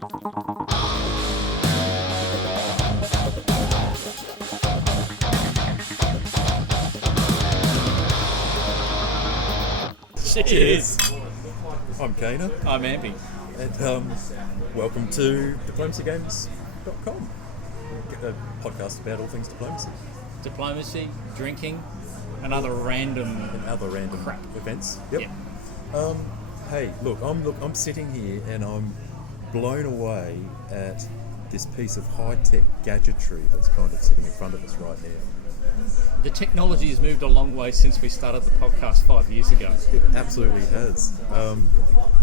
Cheers. I'm Kana, I'm Amby. and welcome to diplomacygames.com, a podcast about all things diplomacy Diplomacy, drinking, and other random and other random crap. events. Yep. Yeah. Hey, I'm sitting here and I'm blown away at this piece of high-tech gadgetry that's kind of sitting in front of us right now. The technology has moved a long way since we started the podcast 5 years ago. It absolutely has.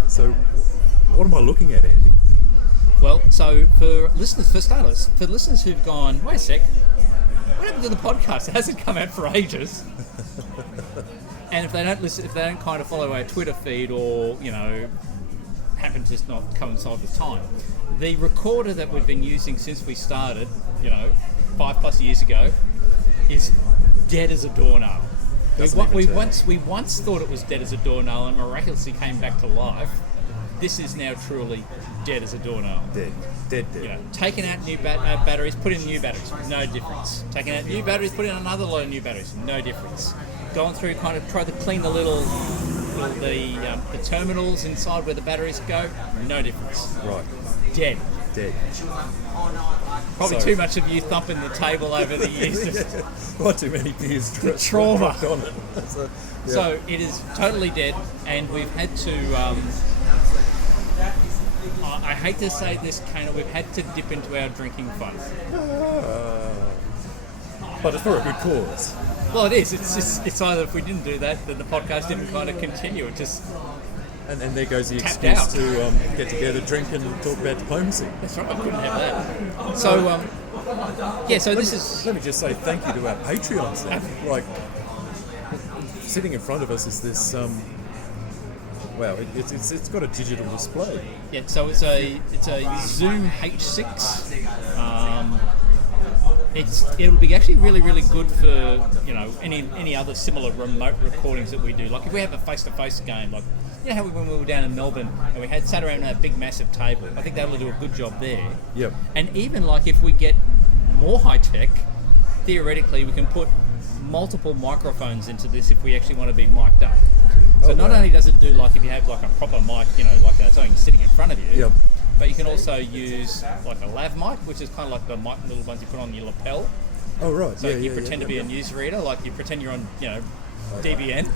So, what am I looking at, Andy? Well, so for listeners who've gone, wait a sec, what happened to the podcast? It hasn't come out for ages. And if they don't kind of follow our Twitter feed or, happen to just not coincide with time, the recorder that we've been using since we started, 5+ years ago, is dead as a doornail. We once thought it was dead as a doornail and miraculously came back to life. This is now truly dead as a doornail. Dead. Taking out new batteries, put in new batteries, no difference. Taking out new batteries, put in another load of new batteries, no difference. Going through, kind of try to clean the the terminals inside where the batteries go, no difference. Right. Dead. Probably So- too much of you thumping the table over the years. Not too many beers. The trauma. On it. So, yeah. So it is totally dead, and we've had to. I hate to say this, Kana, we've had to dip into our drinking fund. But it's for a good cause. Well, it is. It's either if we didn't do that, then the podcast didn't kind of continue. It just And there goes the Tapped excuse out. to get together, drink, and talk about diplomacy. that's right. I couldn't have that. So So this is Let me just say thank you to our Patreons then. Like, sitting in front of us is this, it's got a digital display. So it's a Zoom H6. It'll be actually really, really good for any other similar remote recordings that we do. Like if we have a face-to-face game, like how when we were down in Melbourne and we sat around that big massive table. I think that'll do a good job there. Yep. And even like if we get more high tech, theoretically we can put multiple microphones into this if we actually want to be mic'd up. So not only does it do like if you have like a proper mic, like something sitting in front of you. Yep. But you can also use like a lav mic, which is kind of like the little ones you put on your lapel. Oh, right. So you pretend to be a newsreader, like you pretend you're on, DBN.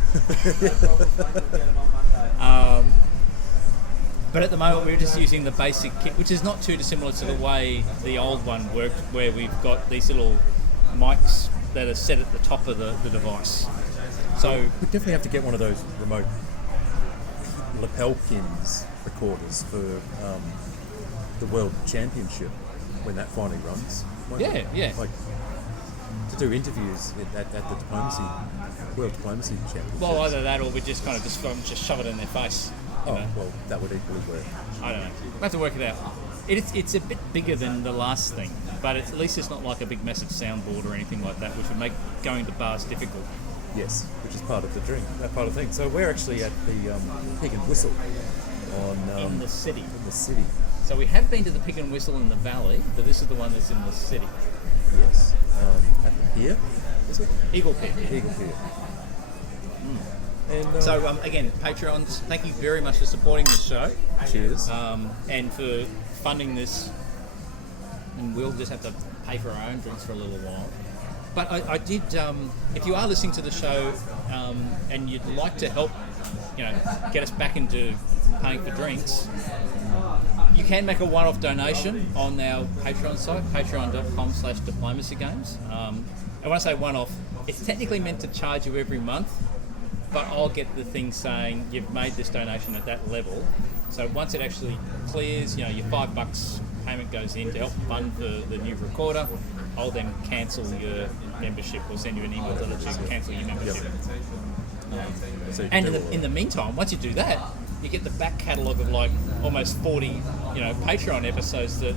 But at the moment we're just using the basic kit, which is not too dissimilar to the way the old one worked, where we've got these little mics that are set at the top of the device. So We definitely have to get one of those remote lapel pins recorders for the World Championship when that finally runs. won't it? Yeah. Like, to do interviews at the World Diplomacy Championship. well, either that or we just kind of just shove it in their face. you know. Well, that would equally work. I don't know. We'll have to work it out. It's a bit bigger than the last thing, but at least it's not like a big massive soundboard or anything like that, which would make going to bars difficult. Yes, which is part of the drink, that part of the thing. So we're actually at the Pig and Whistle In the city. in the city. So we have been to the Pig and Whistle in the valley, but this is the one that's in the city. Yes, at the pier, is it? Eagle Pit. Eagle Pier. And, So again, Patreons, thank you very much for supporting this show cheers. and for funding this. And we'll just have to pay for our own drinks for a little while. But I did. If you are listening to the show and you'd like to help, get us back into paying for drinks, you can make a one-off donation on our Patreon site, patreon.com/diplomacygames. And when I say one-off, it's technically meant to charge you every month, but I'll get the thing saying you've made this donation at that level. So once it actually clears, your $5 payment goes in to help fund the new recorder. I'll then cancel your membership or send you an email to let you cancel your membership. So you And do in the meantime, once you do that, you get the back catalogue of like almost 40, Patreon episodes that.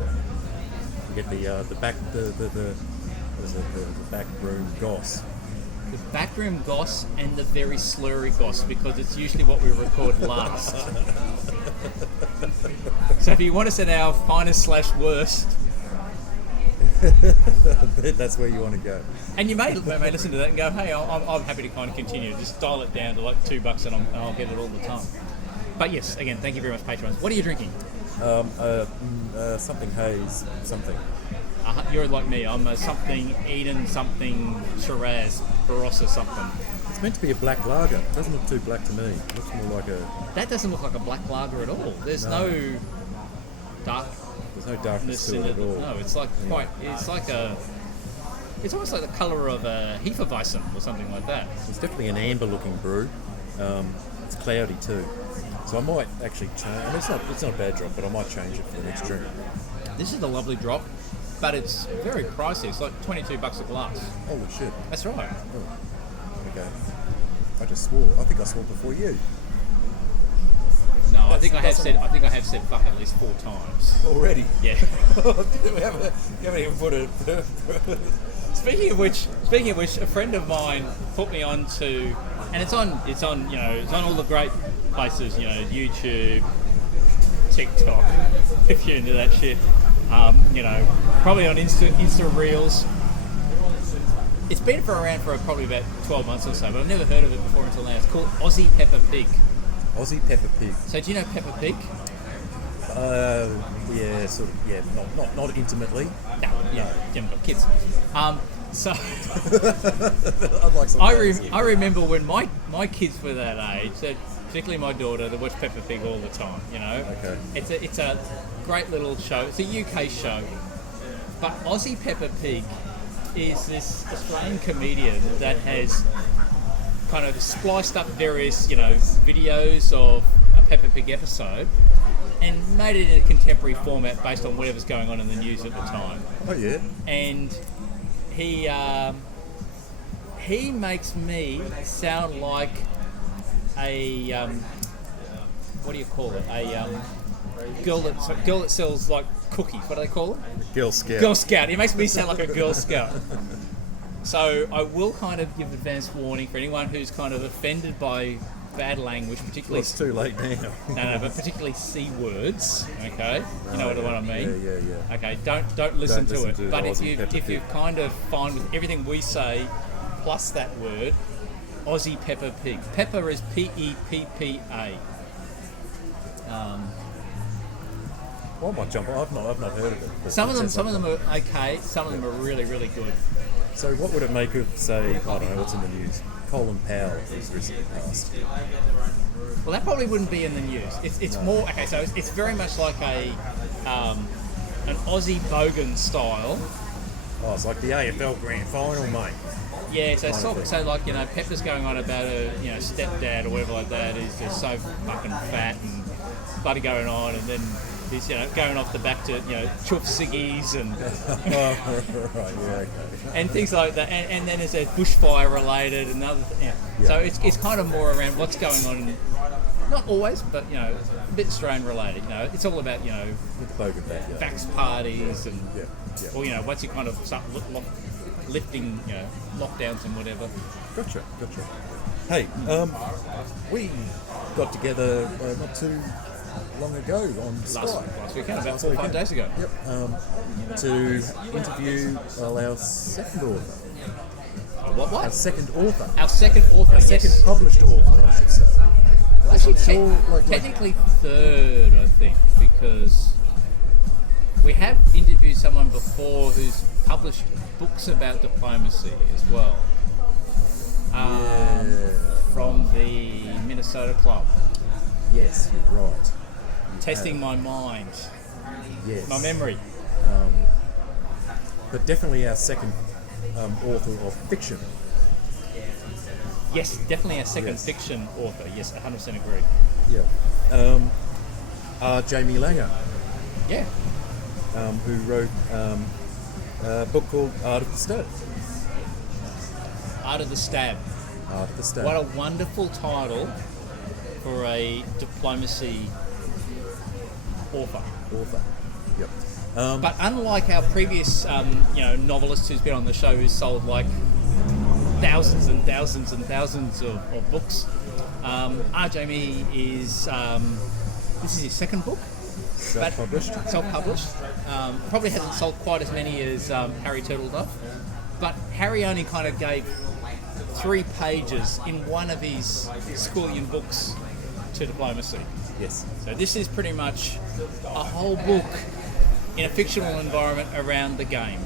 you get the back the back room goss. The backroom goss and the very slurry goss, because it's usually what we record last. So if you want us at our finest / worst, That's where you want to go. and you may listen to that and go, hey, I'm happy to kind of continue. Just dial it down to like $2 and I'll get it all the time. But yes, again, thank you very much, patrons. What are you drinking? Something haze, something. You're like me. I'm a something Eden, something Shiraz, Barossa, something. It's meant to be a black lager. It doesn't look too black to me. It looks more like a... That doesn't look like a black lager at all. There's no dark. There's no darkness to it at all. No, it's like quite. It's like a. It's almost like the colour of a Hefeweizen or something like that. It's definitely an amber-looking brew. It's cloudy too. So I might actually change... I mean, it's not a bad drop, but I might change it for the next drink. This is a lovely drop, but it's very pricey. It's like $22 a glass. Holy shit. That's right. Oh. Okay. I just swore. I think I swore before you. No, I think I have said fuck at least 4 times. Already? Yeah. You haven't even put it... Speaking of which, a friend of mine put me on to, and it's on all the great places, YouTube, TikTok, if you're into that shit. Probably on Insta Reels. It's been around for probably about 12 months or so, but I've never heard of it before until now. It's called Aussie Peppa Pig. Aussie Peppa Pig. So do you know Peppa Pig? Yeah, sort of. Yeah, not intimately. No, you haven't got kids. So Unlike some I parents. remember when my kids were that age, that particularly my daughter, that watched Peppa Pig all the time. Okay. It's a great little show. It's a UK show, but Aussie Peppa Pig is this Australian comedian that has kind of spliced up various videos of a Peppa Pig episode and made it in a contemporary format based on whatever's going on in the news at the time. Oh yeah. And he makes me sound like a what do you call it? A girl that sells like cookies. What do they call them? Girl Scout. Girl Scout. He makes me sound like a Girl Scout. So I will kind of give advance warning for anyone who's kind of offended by bad language, Well, particularly. it's too late now. No, but particularly C words. Okay, you know what I mean. Yeah. Okay, don't listen to it. But if Aussie Peppa you Pig. kind of find with everything we say plus that word, Aussie Peppa Pig. Pepper is Peppa. Well, I might jump on. I've not heard of it. but Some it of sounds them like are okay. Some of them are really, really good. So what would it make of, say, I don't know, what's in the news? Colin Powell, who's recently passed. Well, that probably wouldn't be in the news. It's more okay. So it's very much like an Aussie Bogan style. Oh, it's like the AFL Grand Final, mate. Yeah, so like Pepper's going on about her stepdad or whatever like that is just so fucking fat and bloody going on, and then he's going off the back to chuff ciggies and Right, yeah, okay. and things like that, and then there's a bushfire related and other So it's kind of more around what's going on. Not always, but a bit Australian related. It's all about With the Bogan back, yeah. fax parties and Yeah. or once you kind of start lifting lockdowns and whatever. Gotcha. Hey, we got together not too long ago on Skype. Last weekend, about 4 or 5 days ago. Yep. To interview our second author. What? Our second author. Our second author. Second yes. published author, I should say. Well, actually, I'm sure, like- technically third, I think, because we have interviewed someone before who's published books about diplomacy as well. From the Minnesota Club. Yes, you're right. Testing my mind, Yes. my memory. But definitely our second author of fiction. Yes, definitely a second Yes. fiction author. Yes, 100% agree. Yeah. Jamie Langer, Yeah. who wrote a book called Art of the Stab. Art of the Stab. Art of the Stab. What a wonderful title for a diplomacy author. Yep. But unlike our previous, novelist who's been on the show who's sold like thousands and thousands and thousands of books, our Jamie is this is his second book. Self-published. Self-published. Probably hasn't sold quite as many as Harry Turtledove, but Harry only kind of gave 3 pages in one of his schooling books to diplomacy. Yes. So this is pretty much a whole book in a fictional environment around the game.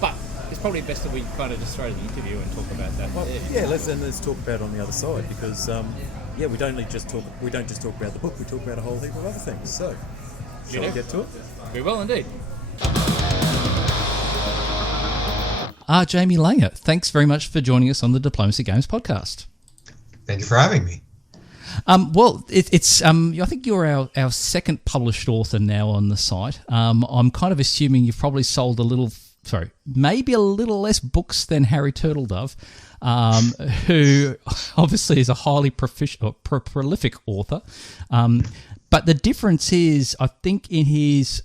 But it's probably best that we kind of just throw to the interview and talk about that. Well, yeah, let's talk about it on the other side, because we don't just talk about the book. We talk about a whole heap of other things. So, shall we get to it? We will indeed. Jamie Langer, thanks very much for joining us on the Diplomacy Games podcast. Thank you for having me. It's I think you're our second published author now on the site. I'm kind of assuming you've probably sold maybe a little less books than Harry Turtledove, who obviously is a highly prolific author. But the difference is, I think in his,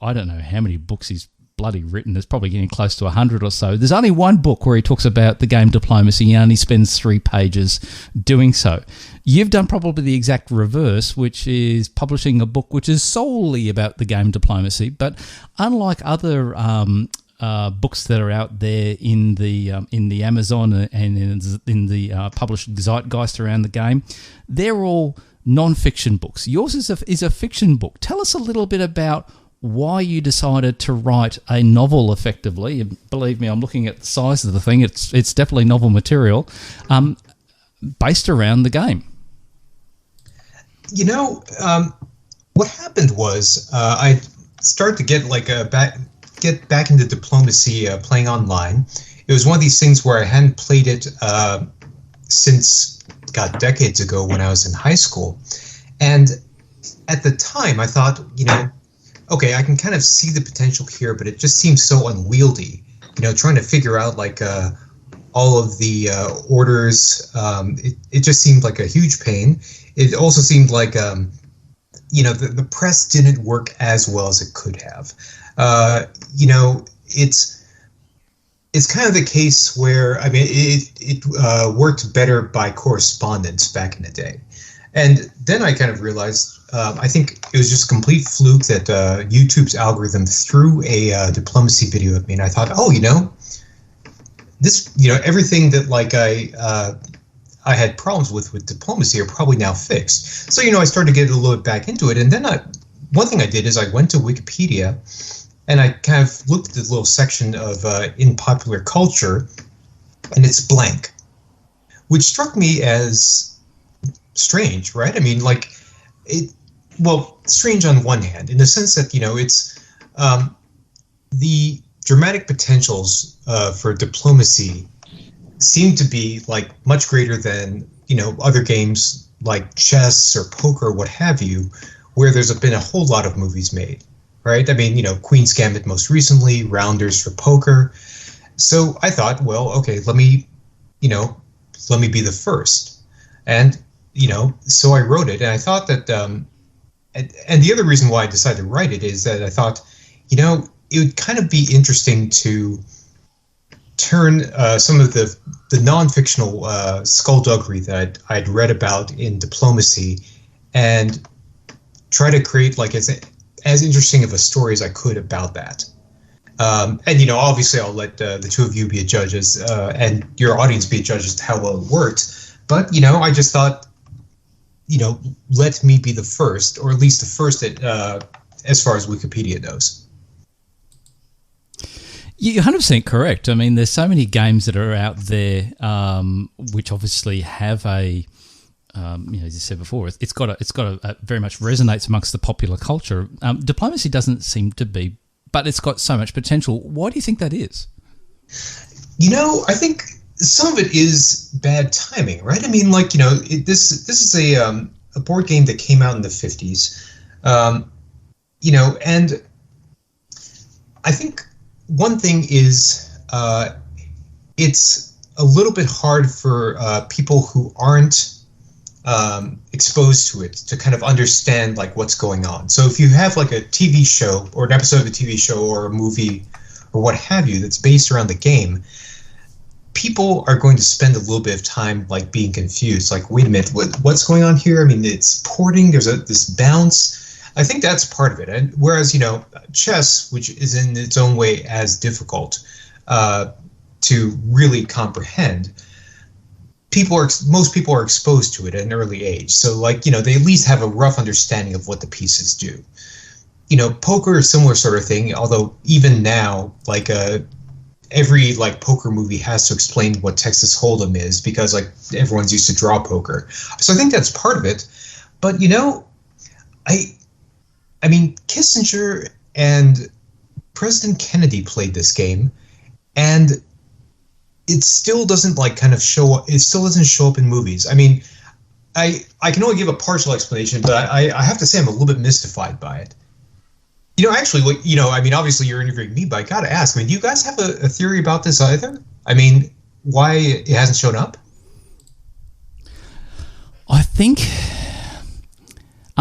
I don't know how many books he's bloody written. There's probably getting close to 100 or so. There's only one book where he talks about the game diplomacy. He only spends 3 pages doing so. You've done probably the exact reverse, which is publishing a book which is solely about the game diplomacy. But unlike other books that are out there in the Amazon and in the published zeitgeist around the game, they're all non-fiction books. Yours is a fiction book. Tell us a little bit about why you decided to write a novel effectively. And believe me, I'm looking at the size of the thing. It's definitely novel material, based around the game. What happened was I started to get back into diplomacy playing online. It was one of these things where I hadn't played it since decades ago when I was in high school. And at the time I thought, okay, I can kind of see the potential here, but it just seems so unwieldy. Trying to figure out all of the orders, it just seemed like a huge pain. It also seemed like the press didn't work as well as it could have. It's kind of the case where, it worked better by correspondence back in the day. And then I kind of realized, I think it was just a complete fluke that YouTube's algorithm threw a diplomacy video at me, and I thought, this, everything that I had problems with diplomacy are probably now fixed. So, I started to get a little bit back into it, and then one thing I did is I went to Wikipedia, and I kind of looked at this little section of in popular culture, and it's blank, which struck me as strange, right? Strange on one hand, in the sense that, it's the dramatic potentials for diplomacy seem to be much greater than, other games like chess or poker or what have you, where there's been a whole lot of movies made, right? Queen's Gambit most recently, Rounders for poker. So I thought, well, okay, let me be the first. And, so I wrote it, and I thought that, and the other reason why I decided to write it is that I thought, it would kind of be interesting to turn some of the non-fictional skullduggery that I'd read about in diplomacy and try to create as interesting of a story as I could about that. And obviously I'll let the two of you be judges and your audience be judges to how well it worked. But I just thought, let me be the first, or at least the first as far as Wikipedia knows. You're 100% correct. There's so many games that are out there, which obviously have a, as you said before, it's got a very much resonates amongst the popular culture. Diplomacy doesn't seem to be, but it's got so much potential. Why do you think that is? I think some of it is bad timing, right? This is a board game that came out in the 50s, and I think one thing is it's a little bit hard for people who aren't exposed to it to kind of understand what's going on. So if you have a TV show or an episode of a TV show or a movie or what have you that's based around the game, people are going to spend a little bit of time being confused. Wait a minute, what's going on here? It's porting. There's this bounce. I think that's part of it. And whereas, chess, which is in its own way as difficult to really comprehend, most people are exposed to it at an early age. So like, they at least have a rough understanding of what the pieces do. Poker is a similar sort of thing, although even now, like every like poker movie has to explain what Texas Hold'em is because like everyone's used to draw poker. So I think that's part of it. But I mean, Kissinger and President Kennedy played this game, and it still doesn't like kind of show up. It still doesn't show up in movies. I mean, I can only give a partial explanation, but I have to say I'm a little bit mystified by it. Actually, I mean, obviously you're interviewing me, but I got to ask, I mean, do you guys have a theory about this either? I mean, why it hasn't shown up? I think,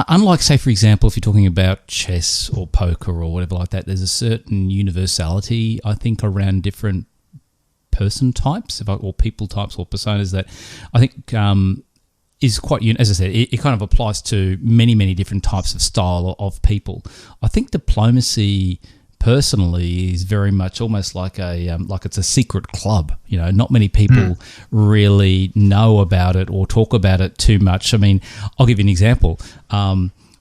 unlike, say, for example, if you're talking about chess or poker or whatever like that, there's a certain universality, I think, around different person types or people types or personas that I think is quite, as I said, it kind of applies to many, many different types of style of people. I think diplomacy personally is very much almost like like it's a secret club. Not many people really know about it or talk about it too much. I mean, I'll give you an example.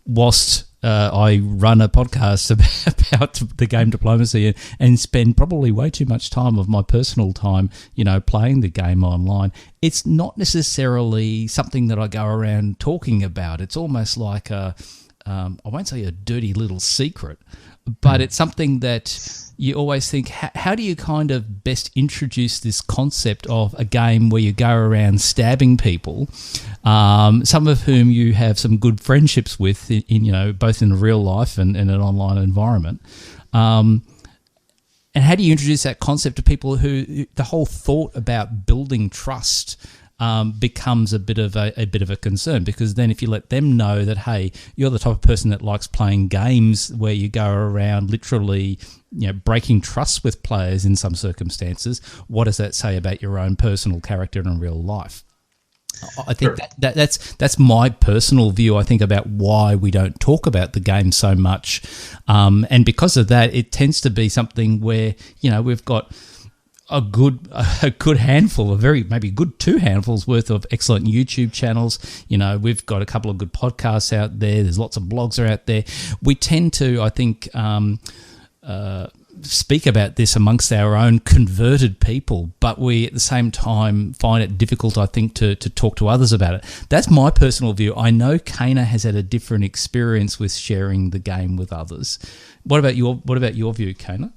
Whilst I run a podcast about the game Diplomacy and spend probably way too much time of my personal time, playing the game online. It's not necessarily something that I go around talking about. It's almost like I won't say a dirty little secret, but it's something that you always think, how do you kind of best introduce this concept of a game where you go around stabbing people, some of whom you have some good friendships with, in both in real life and in an online environment. And how do you introduce that concept to people who the whole thought about building trust becomes a bit of a concern, because then if you let them know that, hey, you're the type of person that likes playing games where you go around literally breaking trust with players in some circumstances, what does that say about your own personal character in real life? I think that's my personal view, I think, about why we don't talk about the game so much, and because of that, it tends to be something where we've got a good handful, maybe good 2 handfuls worth of excellent YouTube channels. We've got a couple of good podcasts out there. There's lots of blogs are out there. We tend to, I think, speak about this amongst our own converted people, but we at the same time find it difficult, I think, to talk to others about it. That's my personal view. I know Kana has had a different experience with sharing the game with others. What about your view, Kana?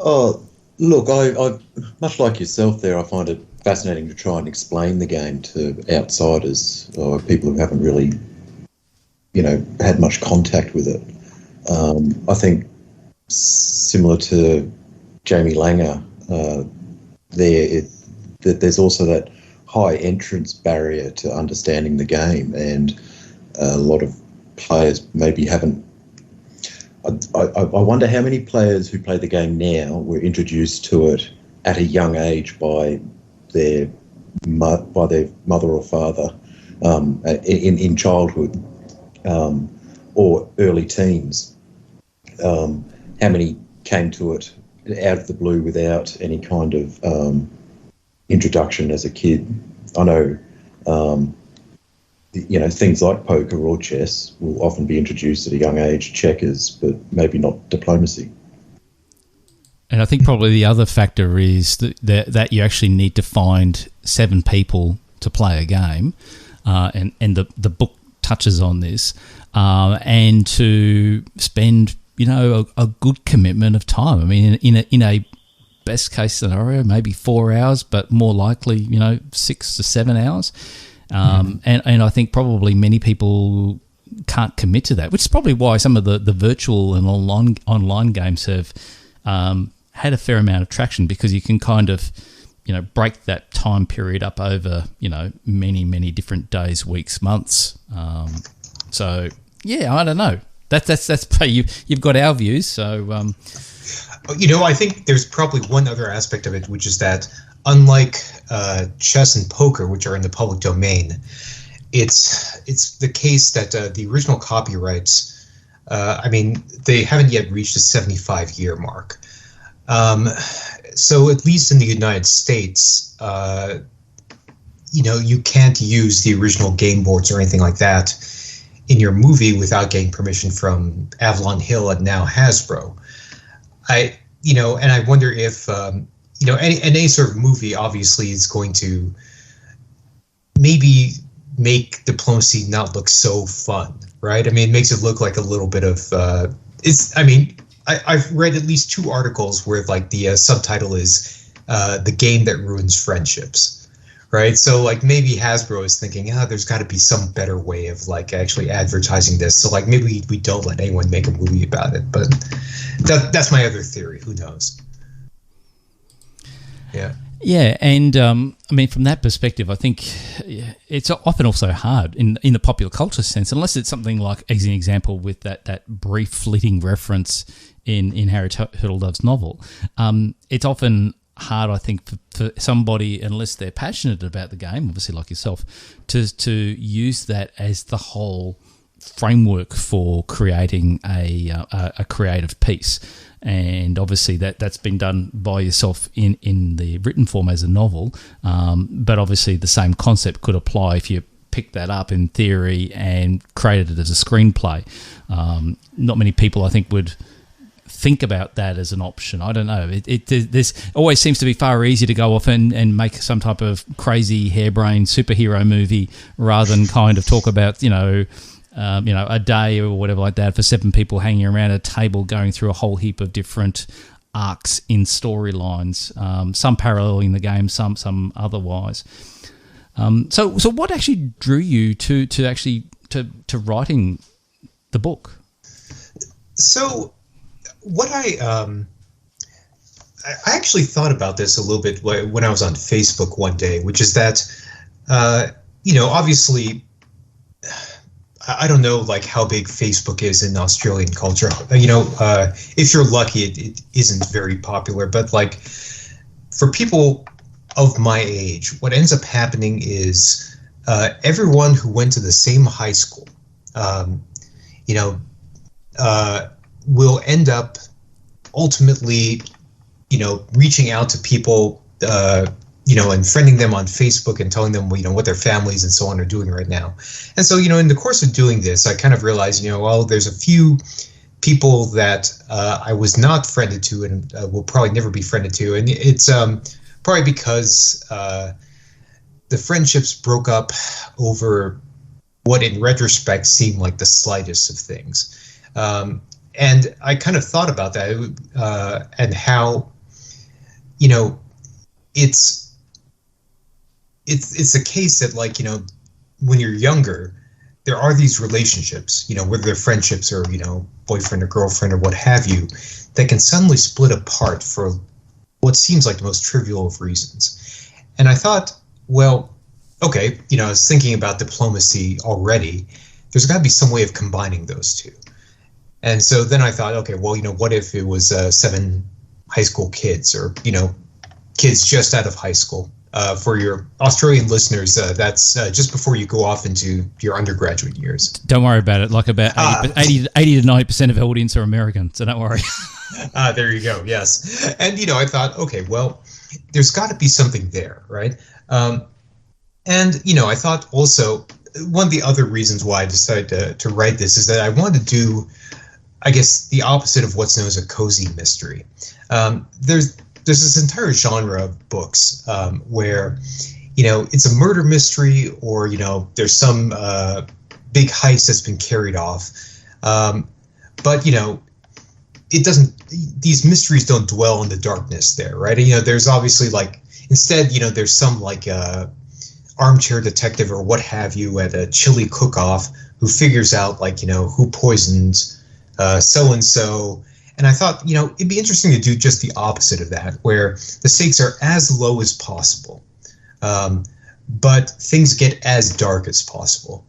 Oh, look, I much like yourself there, I find it fascinating to try and explain the game to outsiders or people who haven't really, had much contact with it. I think similar to Jamie Langer, there's also that high entrance barrier to understanding the game, and a lot of players maybe haven't. I wonder how many players who play the game now were introduced to it at a young age by their mother or father in childhood or early teens. How many came to it out of the blue without any kind of introduction as a kid? I know things like poker or chess will often be introduced at a young age, checkers, but maybe not diplomacy. And I think probably the other factor is that you actually need to find 7 people to play a game, and the book touches on this, and to spend a good commitment of time. I mean, in a best case scenario, maybe 4 hours, but more likely 6 to 7 hours. And I think probably many people can't commit to that, which is probably why some of the virtual and online games have had a fair amount of traction, because you can kind of break that time period up over many, many different days, weeks, months. So yeah, I don't know. That's you've got our views. So I think there's probably one other aspect of it, which is that unlike chess and poker, which are in the public domain, it's the case that the original copyrights, I mean, they haven't yet reached the 75-year mark. So at least in the United States, you can't use the original game boards or anything like that in your movie without getting permission from Avalon Hill and now Hasbro. And I wonder if, any sort of movie obviously is going to maybe make diplomacy not look so fun, right? I mean, it makes it look like a little bit of, I've read at least 2 articles where like the subtitle is The Game That Ruins Friendships. Right, so like maybe Hasbro is thinking, there's got to be some better way of like actually advertising this. So like maybe we don't let anyone make a movie about it. But that's my other theory. Who knows? Yeah. Yeah, and I mean, from that perspective, I think it's often also hard in the popular culture sense, unless it's something like, as an example, with that brief fleeting reference in Harry Turtledove's novel. It's often hard, I think, for somebody, unless they're passionate about the game, obviously like yourself, to use that as the whole framework for creating a creative piece. And obviously that's been done by yourself in the written form as a novel, but obviously the same concept could apply if you picked that up in theory and created it as a screenplay. Not many people, I think, would think about that as an option. I don't know. This always seems to be far easier to go off and make some type of crazy harebrained superhero movie rather than kind of talk about, a day or whatever like that for 7 people hanging around a table going through a whole heap of different arcs in storylines, some paralleling the game, some otherwise. So what actually drew you to writing the book? So what I actually thought about this a little bit when I was on Facebook one day, which is that, obviously, I don't know like how big Facebook is in Australian culture. If you're lucky, it isn't very popular. But like for people of my age, what ends up happening is everyone who went to the same high school, will end up ultimately, reaching out to people, and friending them on Facebook and telling them, what their families and so on are doing right now. And so, in the course of doing this, I kind of realized, there's a few people that I was not friended to and will probably never be friended to. And it's probably because the friendships broke up over what in retrospect seemed like the slightest of things. And I kind of thought about that and how, it's the case that like, when you're younger, there are these relationships, whether they're friendships or, boyfriend or girlfriend or what have you, that can suddenly split apart for what seems like the most trivial of reasons. And I thought, well, okay, I was thinking about diplomacy already. There's got to be some way of combining those two. And so then I thought, okay, well, what if it was 7 high school kids or, kids just out of high school? For your Australian listeners, that's just before you go off into your undergraduate years. Don't worry about it. Like about 80 to 90% of audience are American, so don't worry. There you go. Yes. And, I thought, okay, well, there's got to be something there, right? And, I thought also one of the other reasons why I decided to write this is that I wanted to do, I guess, the opposite of what's known as a cozy mystery. There's this entire genre of books where, it's a murder mystery or, there's some big heist that's been carried off. But, it doesn't, these mysteries don't dwell in the darkness there, right? And, there's obviously like, instead, there's some like armchair detective or what have you at a chili cook-off who figures out like, who poisoned so-and-so. And I thought, it'd be interesting to do just the opposite of that, where the stakes are as low as possible, but things get as dark as possible,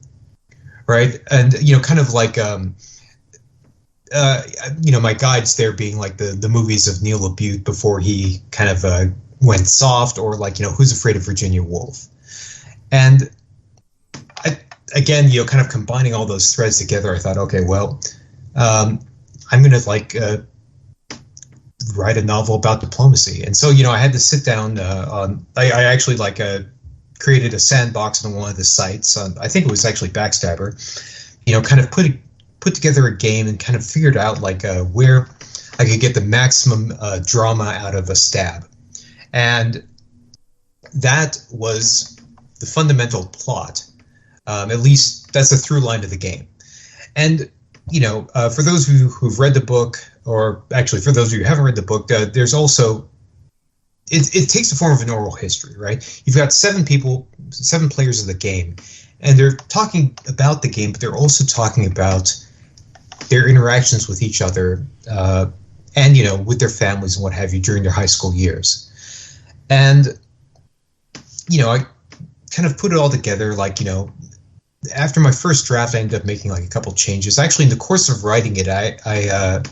right? And, kind of like, my guides there being like the movies of Neil LaBute before he kind of went soft, or like, Who's Afraid of Virginia Woolf? And again, kind of combining all those threads together, I thought, okay, well, I'm going to write a novel about diplomacy. And so, I had to sit down I actually created a sandbox on one of the sites. I think it was actually Backstabber, kind of put together a game and kind of figured out where I could get the maximum drama out of a stab. And that was the fundamental plot. At least that's the through line of the game. And, for those of you who've read the book, or actually for those of you who haven't read the book, there's also, it takes the form of an oral history, right? You've got 7 players of the game, and they're talking about the game, but they're also talking about their interactions with each other, and, with their families and what have you during their high school years. And, I kind of put it all together, after my first draft, I ended up making a couple changes. Actually, in the course of writing it, I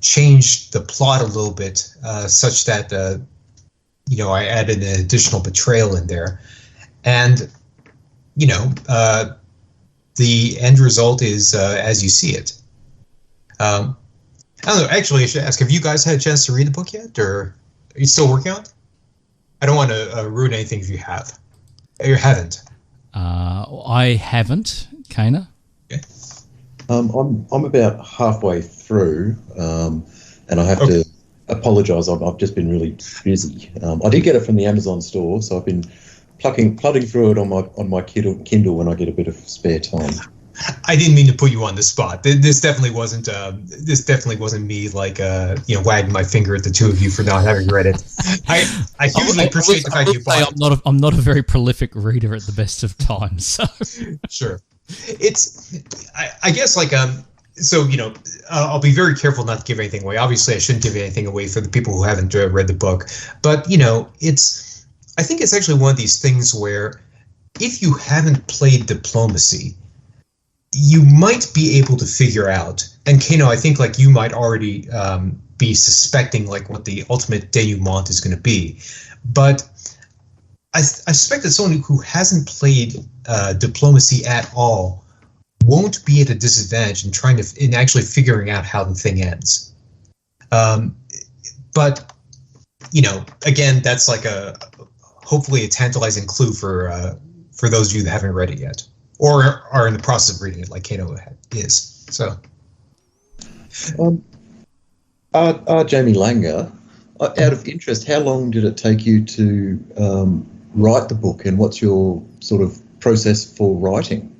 changed the plot a little bit, such that, I added an additional betrayal in there. And, the end result is as you see it. I don't know, actually, I should ask, have you guys had a chance to read the book yet, or are you still working on it? I don't want to ruin anything if you have. You haven't. I haven't, Kana. Okay. I'm about halfway through, and I have to apologise. I've just been really busy. I did get it from the Amazon store, so I've been plodding through it on my Kindle when I get a bit of spare time. I didn't mean to put you on the spot. This definitely wasn't. This definitely wasn't me wagging my finger at the two of you for not having read it. I hugely appreciate the fact you bought it. I'm not a very prolific reader at the best of times. So. Sure, I guess so I'll be very careful not to give anything away. Obviously, I shouldn't give anything away for the people who haven't read the book. But I think it's actually one of these things where if you haven't played diplomacy, you might be able to figure out, and Kano, I think you might already be suspecting what the ultimate denouement is going to be, but I suspect that someone who hasn't played diplomacy at all won't be at a disadvantage in actually figuring out how the thing ends. But again, that's hopefully a tantalizing clue for those of you that haven't read it yet, or are in the process of reading it, like Kano is. So, Jamie Langer, out of interest, how long did it take you to write the book, and what's your sort of process for writing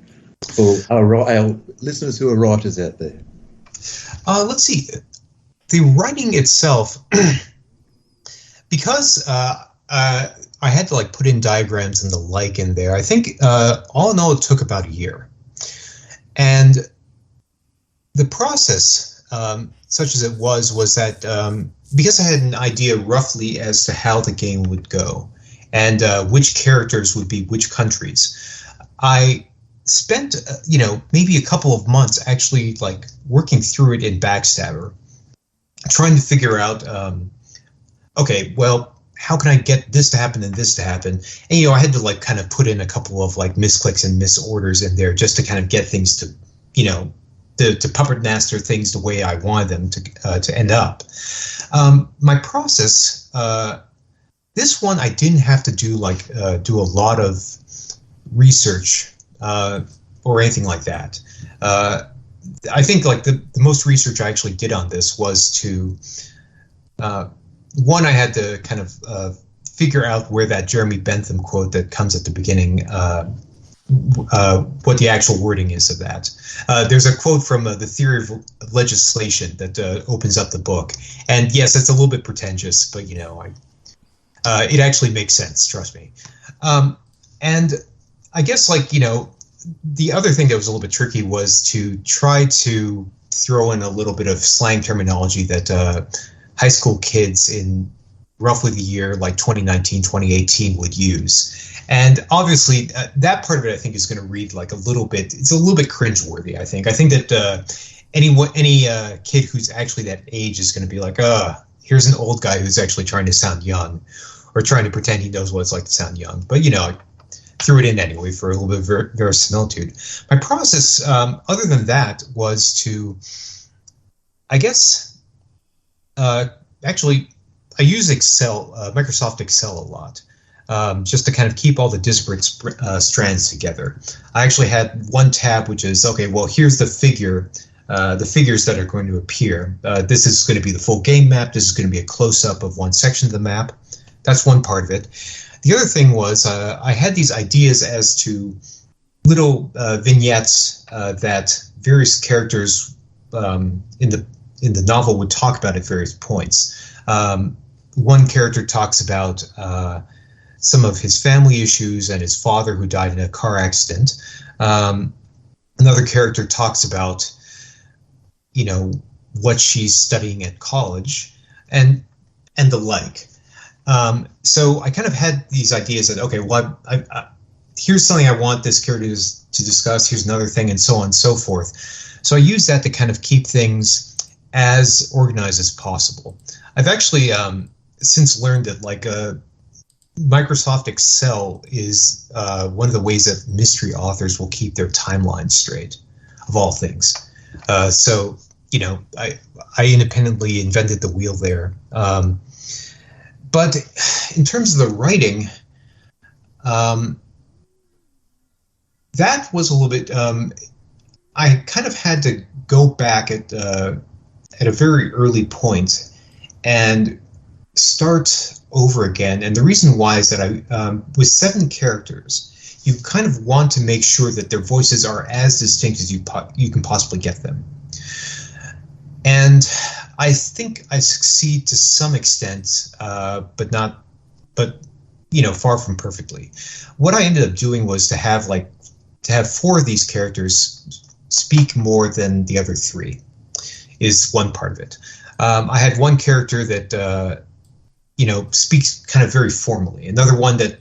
for our listeners who are writers out there? Let's see. The writing itself, because I had to put in diagrams and the like in there. I think all in all it took about a year. And the process, such as it was that because I had an idea roughly as to how the game would go and which characters would be which countries, I spent maybe a couple of months actually working through it in Backstabber, trying to figure out okay, well, how can I get this to happen and this to happen? And, I had to kind of put in a couple of misclicks and misorders in there just to kind of get things to, to puppet master things the way I wanted them to end up. My process, this one I didn't have to do do a lot of research or anything like that. I think the most research I actually did on this was to one, I had to kind of figure out where that Jeremy Bentham quote that comes at the beginning, what the actual wording is of that. There's a quote from The Theory of Legislation that opens up the book. And yes, it's a little bit pretentious, but, it actually makes sense, trust me. And I guess, the other thing that was a little bit tricky was to try to throw in a little bit of slang terminology that high school kids in roughly the year 2019, 2018 would use. And obviously that part of it I think is going to read it's a little bit cringeworthy, I think. I think that any kid who's actually that age is going to be here's an old guy who's actually trying to sound young or trying to pretend he knows what it's like to sound young. But, threw it in anyway for a little bit of verisimilitude. My process, other than that, was to, I guess, actually, I use Excel, Microsoft Excel a lot, just to kind of keep all the disparate strands together. I actually had one tab which is, okay, well, here's the figures that are going to appear. This is going to be the full game map. This is going to be a close-up of one section of the map. That's one part of it. The other thing was I had these ideas as to little vignettes that various characters in the novel would talk about at various points. One character talks about some of his family issues and his father who died in a car accident. Another character talks about, you know, what she's studying at college and the like. So I kind of had these ideas that, okay, well, here's something I want this character to discuss, here's another thing, and so on and so forth. So I use that to kind of keep things as organized as possible. I've actually since learned that, like, Microsoft Excel is one of the ways that mystery authors will keep their timeline straight, of all things. So, you know, I independently invented the wheel there. But in terms of the writing, that was a little bit. I kind of had to go back at a very early point and start over again. And the reason why is that with 7 characters, you kind of want to make sure that their voices are as distinct as you can possibly get them. And I think I succeed to some extent, but you know, far from perfectly. What I ended up doing was to have 4 of these characters speak more than the other 3, is one part of it. I had one character that you know, speaks kind of very formally. Another one that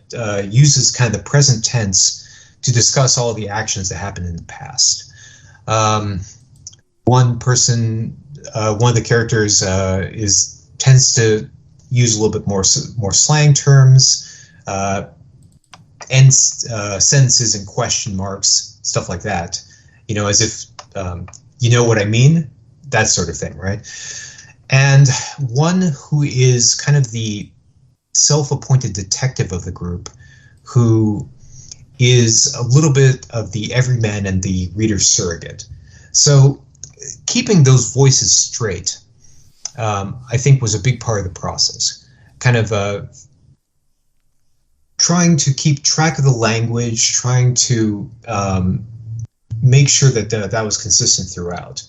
uses kind of the present tense to discuss all the actions that happened in the past. One of the characters tends to use a little bit more slang terms, end sentences and question marks, stuff like that. You know, as if you know what I mean, that sort of thing, right? And one who is kind of the self-appointed detective of the group, who is a little bit of the everyman and the reader's surrogate. So keeping those voices straight, I think, was a big part of the process. Kind of trying to keep track of the language, trying to make sure that that was consistent throughout.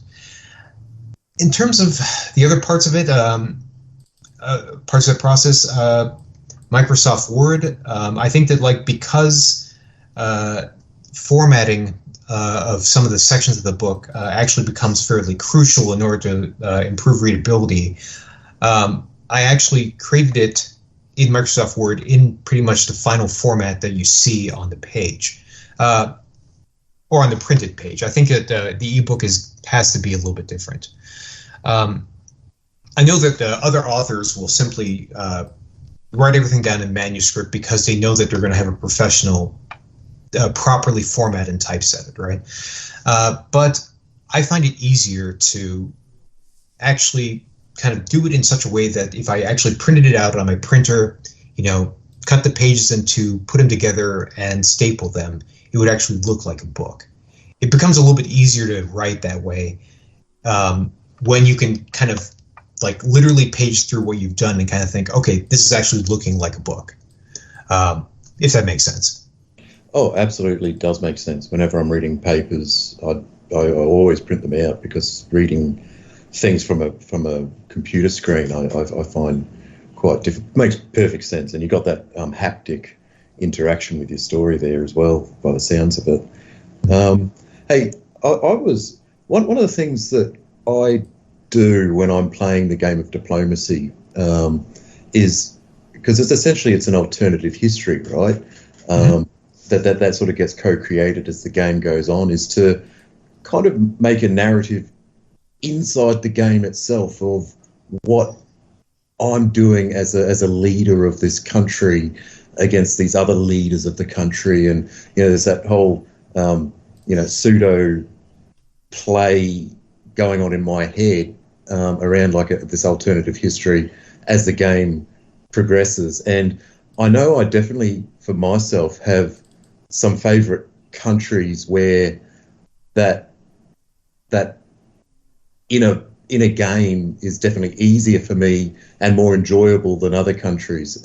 In terms of the other parts of it, parts of the process, Microsoft Word, I think that, like, because formatting of some of the sections of the book actually becomes fairly crucial in order to improve readability, I actually created it in Microsoft Word in pretty much the final format that you see on the page, or on the printed page. I think that the ebook has to be a little bit different. I know that other authors will simply write everything down in manuscript because they know that they're going to have a professional, properly formatted and typesetted, right? But I find it easier to actually kind of do it in such a way that if I actually printed it out on my printer, you know, cut the pages into, put them together and staple them, it would actually look like a book. It becomes a little bit easier to write that way when you can kind of, like, literally page through what you've done and kind of think, okay, this is actually looking like a book, if that makes sense. Oh, absolutely does make sense. Whenever I'm reading papers, I always print them out, because reading things from a computer screen I find quite difficult. Makes perfect sense, and you got that haptic interaction with your story there as well, by the sounds of it. Hey, I was one of the things that I do when I'm playing the game of diplomacy is, because it's an alternative history, right? That sort of gets co-created as the game goes on, is to kind of make a narrative inside the game itself of what I'm doing as a leader of this country, against these other leaders of the country, and there's that whole pseudo play going on in my head around this alternative history as the game progresses. And I know I definitely, for myself, have some favourite countries where that in a game is definitely easier for me and more enjoyable than other countries.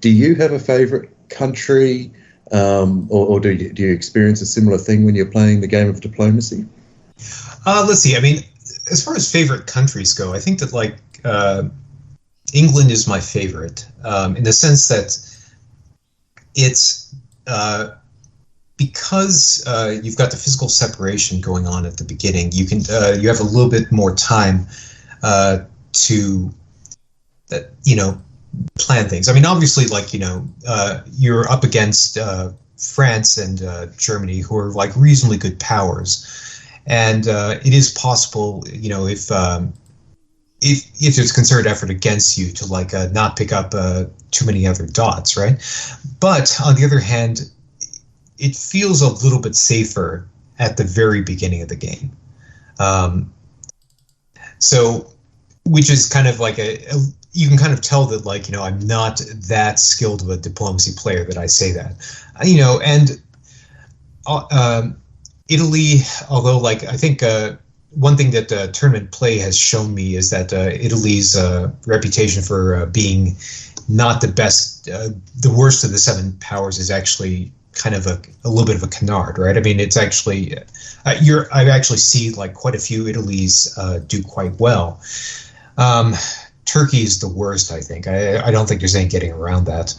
Do you have a favourite country, or do you experience a similar thing when you're playing the game of diplomacy? Let's see. I mean, as far as favorite countries go, I think that England is my favorite, in the sense that it's because you've got the physical separation going on at the beginning. You can you have a little bit more time to plan things. I mean, obviously, you're up against France and Germany, who are reasonably good powers. And it is possible, if there's concerted effort against you to not pick up too many other dots, right? But on the other hand, it feels a little bit safer at the very beginning of the game. So, which is kind of you can kind of tell that I'm not that skilled of a diplomacy player that I say that, and Italy, although I think one thing that tournament play has shown me is that Italy's reputation for being not the best, the worst of the seven powers, is actually kind of a little bit of a canard, right? I mean, it's actually I've actually seen quite a few Italies do quite well. Turkey is the worst, I think. I don't think there's any getting around that.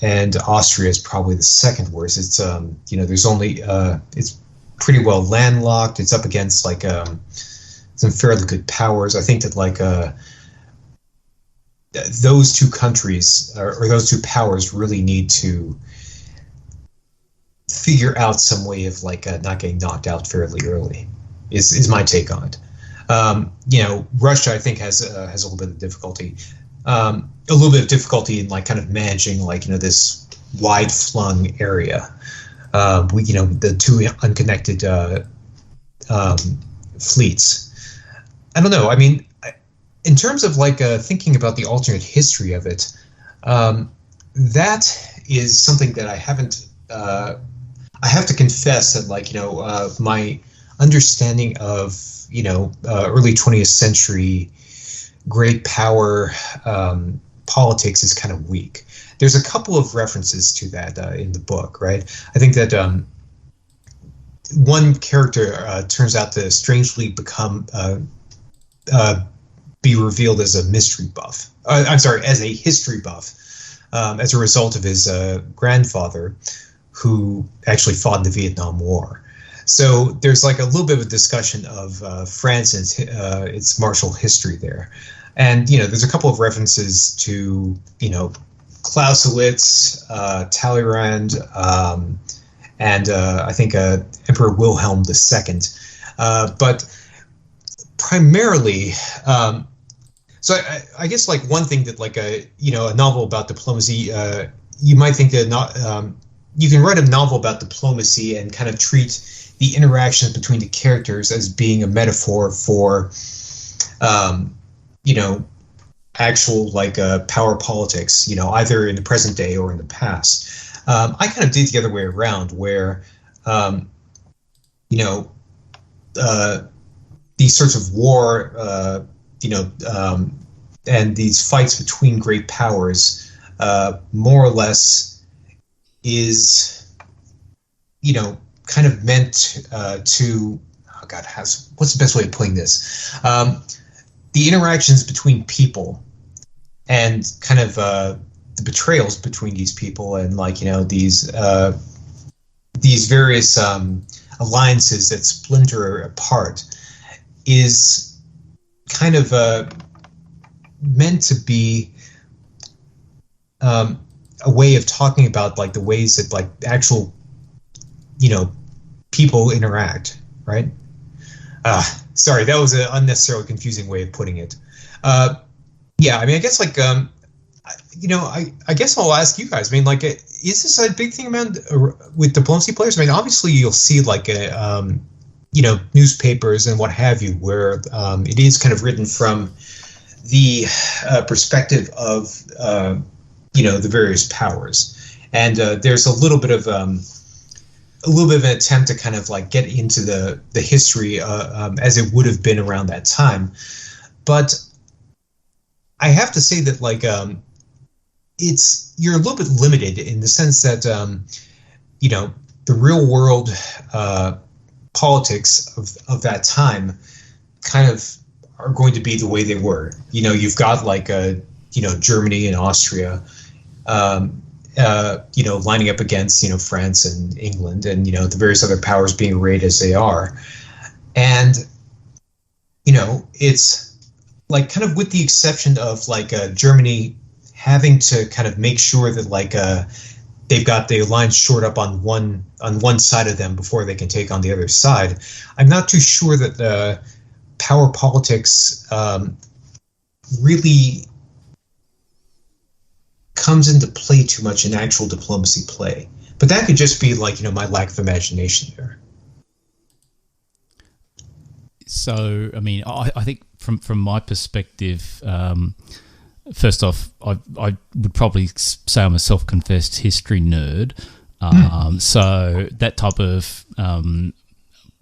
And Austria is probably the second worst. It's there's only it's pretty well landlocked. It's up against some fairly good powers. I think that those two countries or those two powers really need to figure out some way of not getting knocked out fairly early. Is my take on it. Russia, I think, has a little bit of difficulty. A little bit of difficulty in kind of managing this wide flung area. The two unconnected fleets. I don't know. I mean, in terms of thinking about the alternate history of it, that is something that I haven't. I have to confess that my understanding of early 20th century great power politics is kind of weak. There's a couple of references to that in the book, right? I think that one character turns out to strangely become be revealed as a mystery buff. As a history buff, as a result of his grandfather, who actually fought in the Vietnam War. So there's a little bit of a discussion of France and its martial history there. And, there's a couple of references to, Clausewitz, Talleyrand, and I think Emperor Wilhelm II. But primarily, so I guess one thing that a novel about diplomacy, you might think that you can write a novel about diplomacy and kind of treat the interactions between the characters as being a metaphor for, actual power politics, either in the present day or in the past. I kind of did the other way around, where, these sorts of war, and these fights between great powers, more or less is, kind of meant to, what's the best way of putting this? The interactions between people and kind of the betrayals between these people and these various alliances that splinter apart is kind of meant to be a way of talking about the ways that actual people interact, right? Sorry, that was an unnecessarily confusing way of putting it. Yeah, I mean, I guess I guess I'll ask you guys. I mean, like, is this a big thing around with diplomacy players? I mean, obviously you'll see like newspapers and what have you, where it is kind of written from the perspective of the various powers, and there's a little bit of an attempt to kind of like get into the history as it would have been around that time. But I have to say that like you're a little bit limited in the sense that the real world politics of that time kind of are going to be the way they were. You've got like Germany and Austria lining up against France and England and the various other powers being arrayed as they are. And it's like kind of with the exception of like Germany having to kind of make sure that like they've got the lines shored up on one side of them before they can take on the other side. I'm not too sure that power politics really comes into play too much in actual diplomacy play. But that could just be like my lack of imagination there. So, I mean, I think from my perspective, first off, I would probably say I'm a self-confessed history nerd. So that type of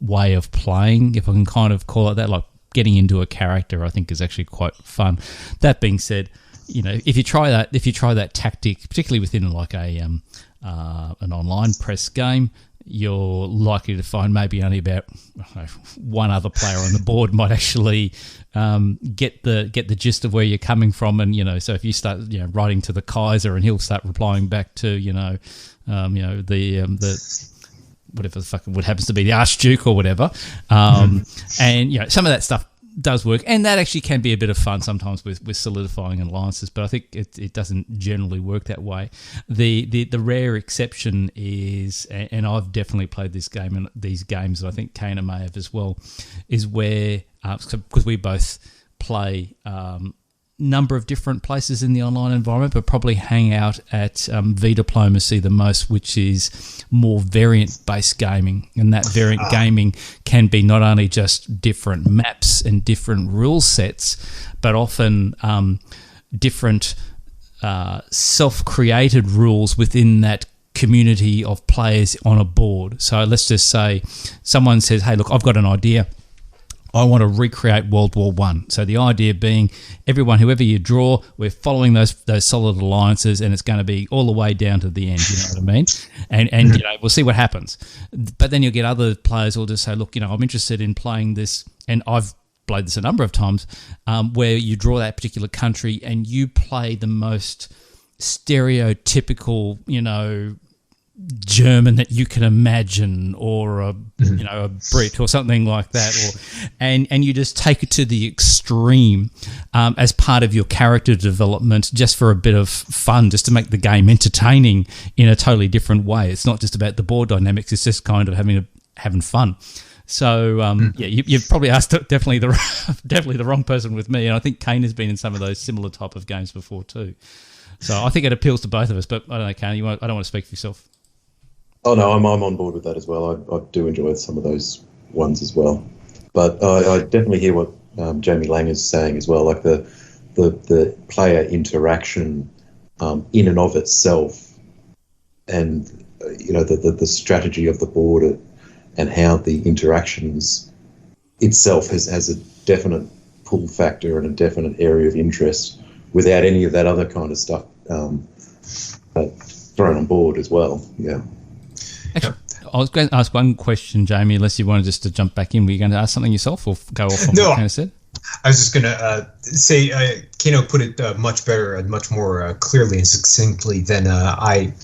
way of playing, if I can kind of call it that, like getting into a character, I think is actually quite fun. That being said, if you try that tactic, particularly within like an online press game, you're likely to find maybe only about one other player on the board might actually get the gist of where you're coming from, and so if you start writing to the Kaiser and he'll start replying back to the whatever the fuck what happens to be the Archduke or whatever, and some of that stuff does work, and that actually can be a bit of fun sometimes with solidifying alliances, but I think it doesn't generally work that way. The rare exception is, and I've definitely played this game and these games, and I think Kana may have as well, is where because we both play number of different places in the online environment, but probably hang out at V-Diplomacy the most, which is more variant-based gaming. And that variant gaming can be not only just different maps and different rule sets, but often different self-created rules within that community of players on a board. So let's just say someone says, hey, look, I've got an idea. I want to recreate World War I. So the idea being whoever you draw, we're following those solid alliances, and it's going to be all the way down to the end, you know what I mean? And we'll see what happens. But then you'll get other players who'll just say, look, I'm interested in playing this, and I've played this a number of times, where you draw that particular country and you play the most stereotypical, German that you can imagine, or a Brit or something like that, and you just take it to the extreme as part of your character development, just for a bit of fun, just to make the game entertaining in a totally different way. It's not just about the board dynamics; it's just kind of having fun. So you've probably asked definitely the wrong person with me, and I think Kane has been in some of those similar type of games before too. So I think it appeals to both of us. But I don't know, Kane, I don't want to speak for yourself. Oh no, I'm on board with that as well. I do enjoy some of those ones as well, but I definitely hear what Jamie Lang is saying as well. Like the player interaction in and of itself, and the strategy of the board and how the interactions itself has a definite pull factor and a definite area of interest, without any of that other kind of stuff thrown on board as well. Yeah. Actually, I was going to ask one question, Jamie, unless you wanted just to jump back in. Were you going to ask something yourself or go off on what Kano said? I was just going to say Kano put it much better and much more clearly and succinctly than I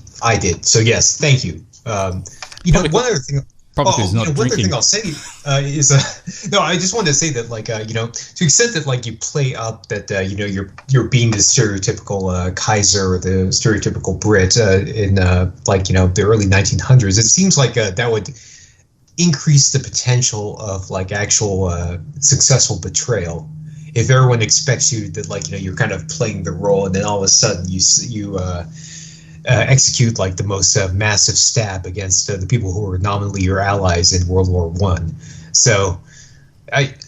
did. So, yes, thank you. One other thing... Probably not drinking. One other thing I'll say is no. I just wanted to say that, like, to the extent that, like, you play up that, you're being the stereotypical Kaiser or the stereotypical Brit in the early 1900s. It seems like that would increase the potential of like actual successful betrayal if everyone expects you that, like, you're kind of playing the role, and then all of a sudden you execute like the most massive stab against the people who were nominally your allies in World War One. So, it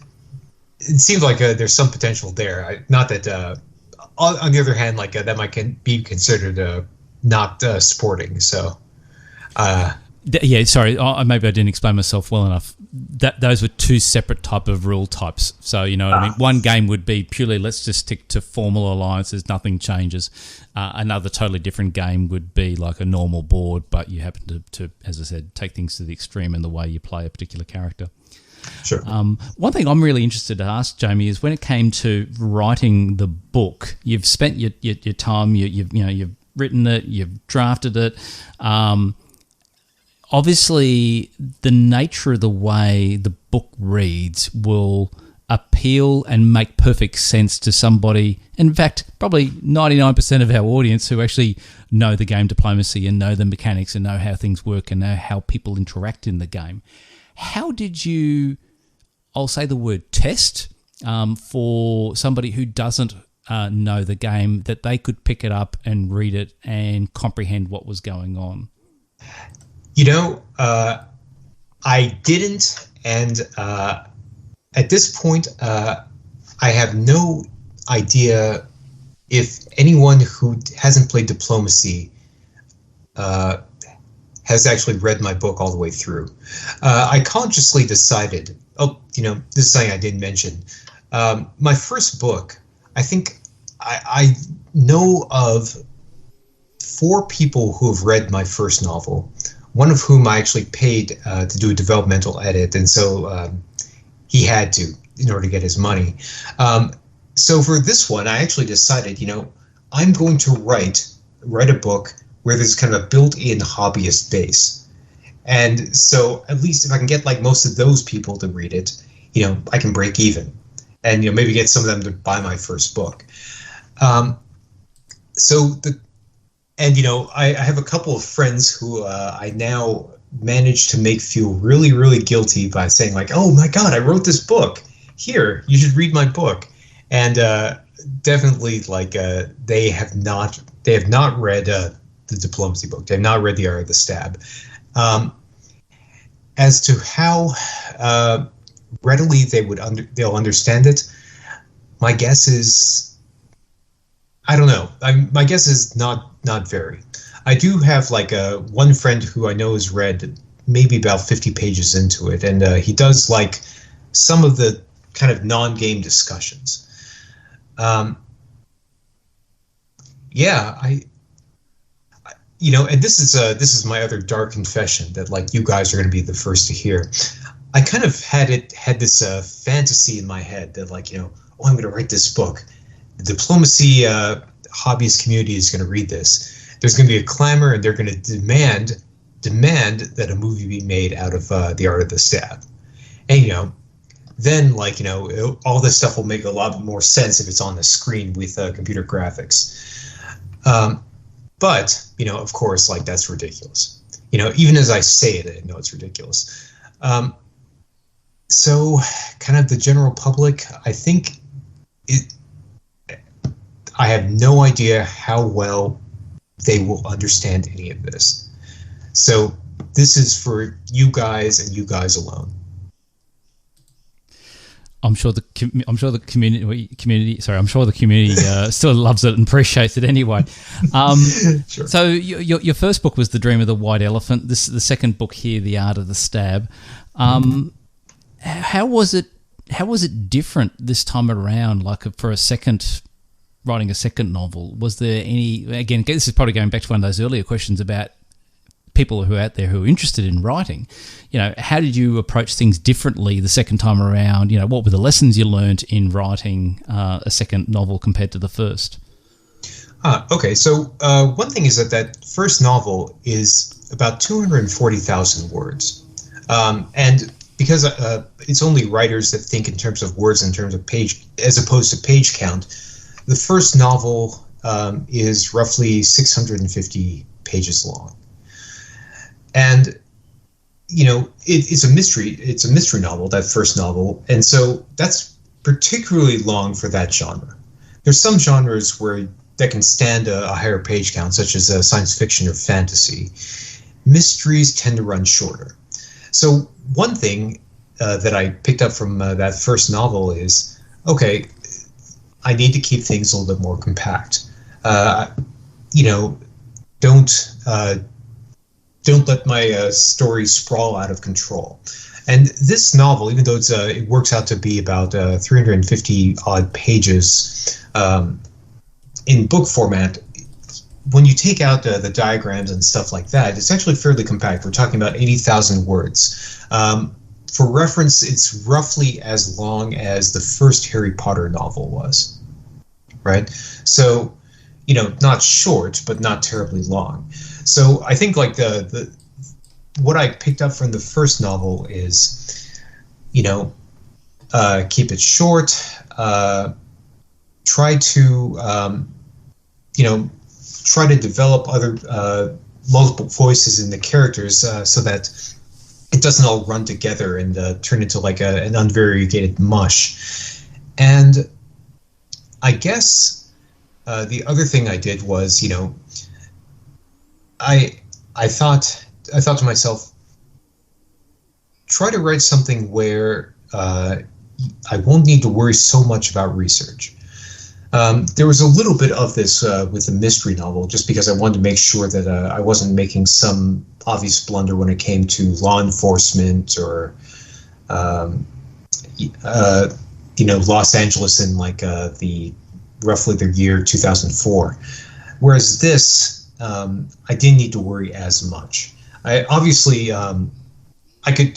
seems like there's some potential there. Not that, on the other hand, like that might be considered not sporting. So, yeah, sorry, maybe I didn't explain myself well enough. Those were two separate type of rule types. So, you know what I mean? One game would be purely, let's just stick to formal alliances, nothing changes. Another totally different game would be like a normal board, but you happen to, as I said, take things to the extreme in the way you play a particular character. Sure. One thing I'm really interested to ask, Jamie, is when it came to writing the book, you've spent your time, you've written it, you've drafted it. Obviously, the nature of the way the book reads will appeal and make perfect sense to somebody. In fact, probably 99% of our audience who actually know the game Diplomacy and know the mechanics and know how things work and know how people interact in the game. How did you, I'll say the word test, for somebody who doesn't know the game, that they could pick it up and read it and comprehend what was going on? I didn't, and at this point, I have no idea if anyone who hasn't played Diplomacy has actually read my book all the way through. I consciously decided, this is something I didn't mention. My first book, I think I know of 4 people who have read my first novel, one of whom I actually paid to do a developmental edit, and so he had to in order to get his money. So for this one, I actually decided, I'm going to write a book where there's kind of a built-in hobbyist base. And so at least if I can get like most of those people to read it, I can break even, and maybe get some of them to buy my first book. I have a couple of friends who I now manage to make feel really, really guilty by saying like, oh my God, I wrote this book. Here, you should read my book. And definitely, like, they have not read the Diplomacy book. They have not read The Art of the Stab. As to how readily they'll understand it, my guess is, I don't know. My guess is not very. I do have like one friend who I know has read maybe about 50 pages into it, and he does like some of the kind of non-game discussions. And this is my other dark confession that like you guys are going to be the first to hear. I kind of had this fantasy in my head that like, I'm going to write this book. The Diplomacy hobbyist community is going to read this. There's going to be a clamor, and they're going to demand that a movie be made out of The Art of the Stab. And then like all this stuff will make a lot more sense if it's on the screen with computer graphics. But of course, like that's ridiculous. Even as I say it, I know it's ridiculous. So kind of the general public, I think I have no idea how well they will understand any of this. So this is for you guys and you guys alone. I'm sure the community still loves it and appreciates it anyway. Sure. So your first book was The Dream of the White Elephant. This is the second book here, The Art of the Stab. How was it different this time around? Like for writing a second novel, was there any? Again, this is probably going back to one of those earlier questions about people who are out there who are interested in writing. How did you approach things differently the second time around? What were the lessons you learned in writing a second novel compared to the first? Okay, so one thing is that first novel is about 240,000 words. And because it's only writers that think in terms of words, in terms of page, as opposed to page count, the first novel is roughly 650 pages long. And it's a mystery. It's a mystery novel, that first novel, and so that's particularly long for that genre. There's some genres where that can stand a higher page count, such as science fiction or fantasy. Mysteries tend to run shorter. So one thing that I picked up from that first novel is, okay, I need to keep things a little bit more compact. Don't let my story sprawl out of control. And this novel, even though it works out to be about 350 odd pages in book format, when you take out the diagrams and stuff like that, it's actually fairly compact. We're talking about 80,000 words. For reference, it's roughly as long as the first Harry Potter novel was, right? So, not short, but not terribly long. So I think like the what I picked up from the first novel is, keep it short, try to develop other multiple voices in the characters so that it doesn't all run together and turn into like an unvariegated mush. And I guess the other thing I did was, I thought to myself, try to write something where I won't need to worry so much about research. There was a little bit of this with the mystery novel, just because I wanted to make sure that I wasn't making some obvious blunder when it came to law enforcement or, Los Angeles in like roughly the year 2004. Whereas this, I didn't need to worry as much. I could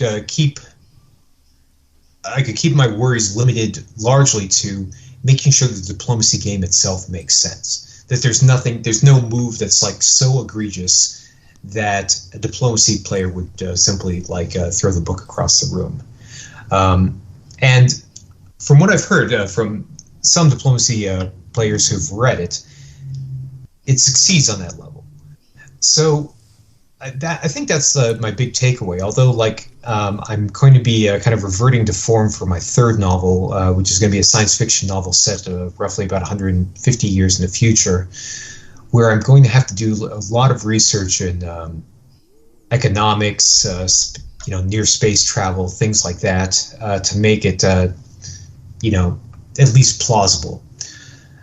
keep my worries limited largely to making sure the diplomacy game itself makes sense. That there's no move that's like so egregious that a diplomacy player would simply like throw the book across the room. And from what I've heard from some diplomacy players who've read it, it succeeds on that level. So I think that's my big takeaway. Although, like, I'm going to be kind of reverting to form for my third novel, which is going to be a science fiction novel set roughly about 150 years in the future, where I'm going to have to do a lot of research in economics, near space travel, things like that, to make it, at least plausible.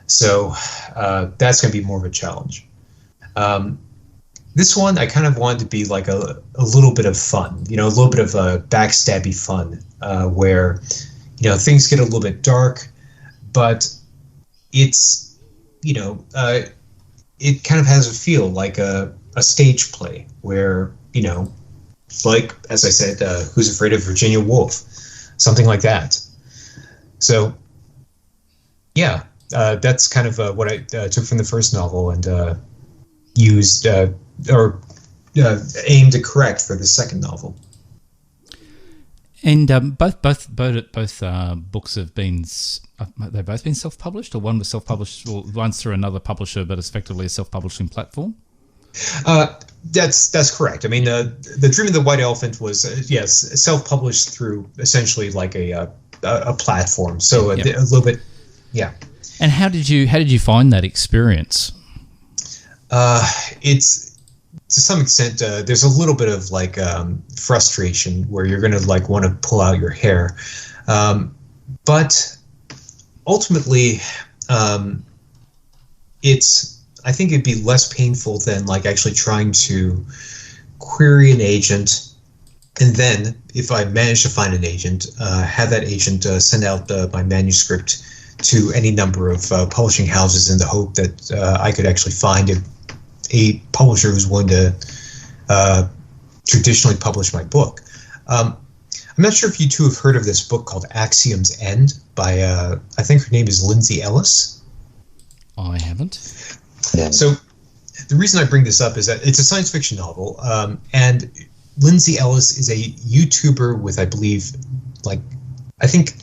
So that's going to be more of a challenge. This one, I kind of wanted to be like a little bit of fun, a little bit of backstabby fun, where, things get a little bit dark, but it's, it kind of has a feel like a stage play where, like, as I said, Who's Afraid of Virginia Woolf, something like that. So, yeah, that's kind of what I took from the first novel and used aimed to correct for the second novel. And both books have been they've both been self-published, or one was self-published, or one's through another publisher, but it's effectively a self-publishing platform. That's correct. I mean, the Dream of the White Elephant was self-published through essentially like a platform. So a little bit, yeah. And how did you find that experience? It's to some extent there's a little bit of like frustration where you're going to like want to pull out your hair, but ultimately I think it'd be less painful than like actually trying to query an agent, and then if I manage to find an agent, have that agent send out my manuscript to any number of publishing houses in the hope that I could actually find a publisher who's willing to traditionally publish my book. I'm not sure if you two have heard of this book called Axiom's End by, I think her name is Lindsay Ellis. I haven't. Yeah. So the reason I bring this up is that it's a science fiction novel, and Lindsay Ellis is a YouTuber with, I believe,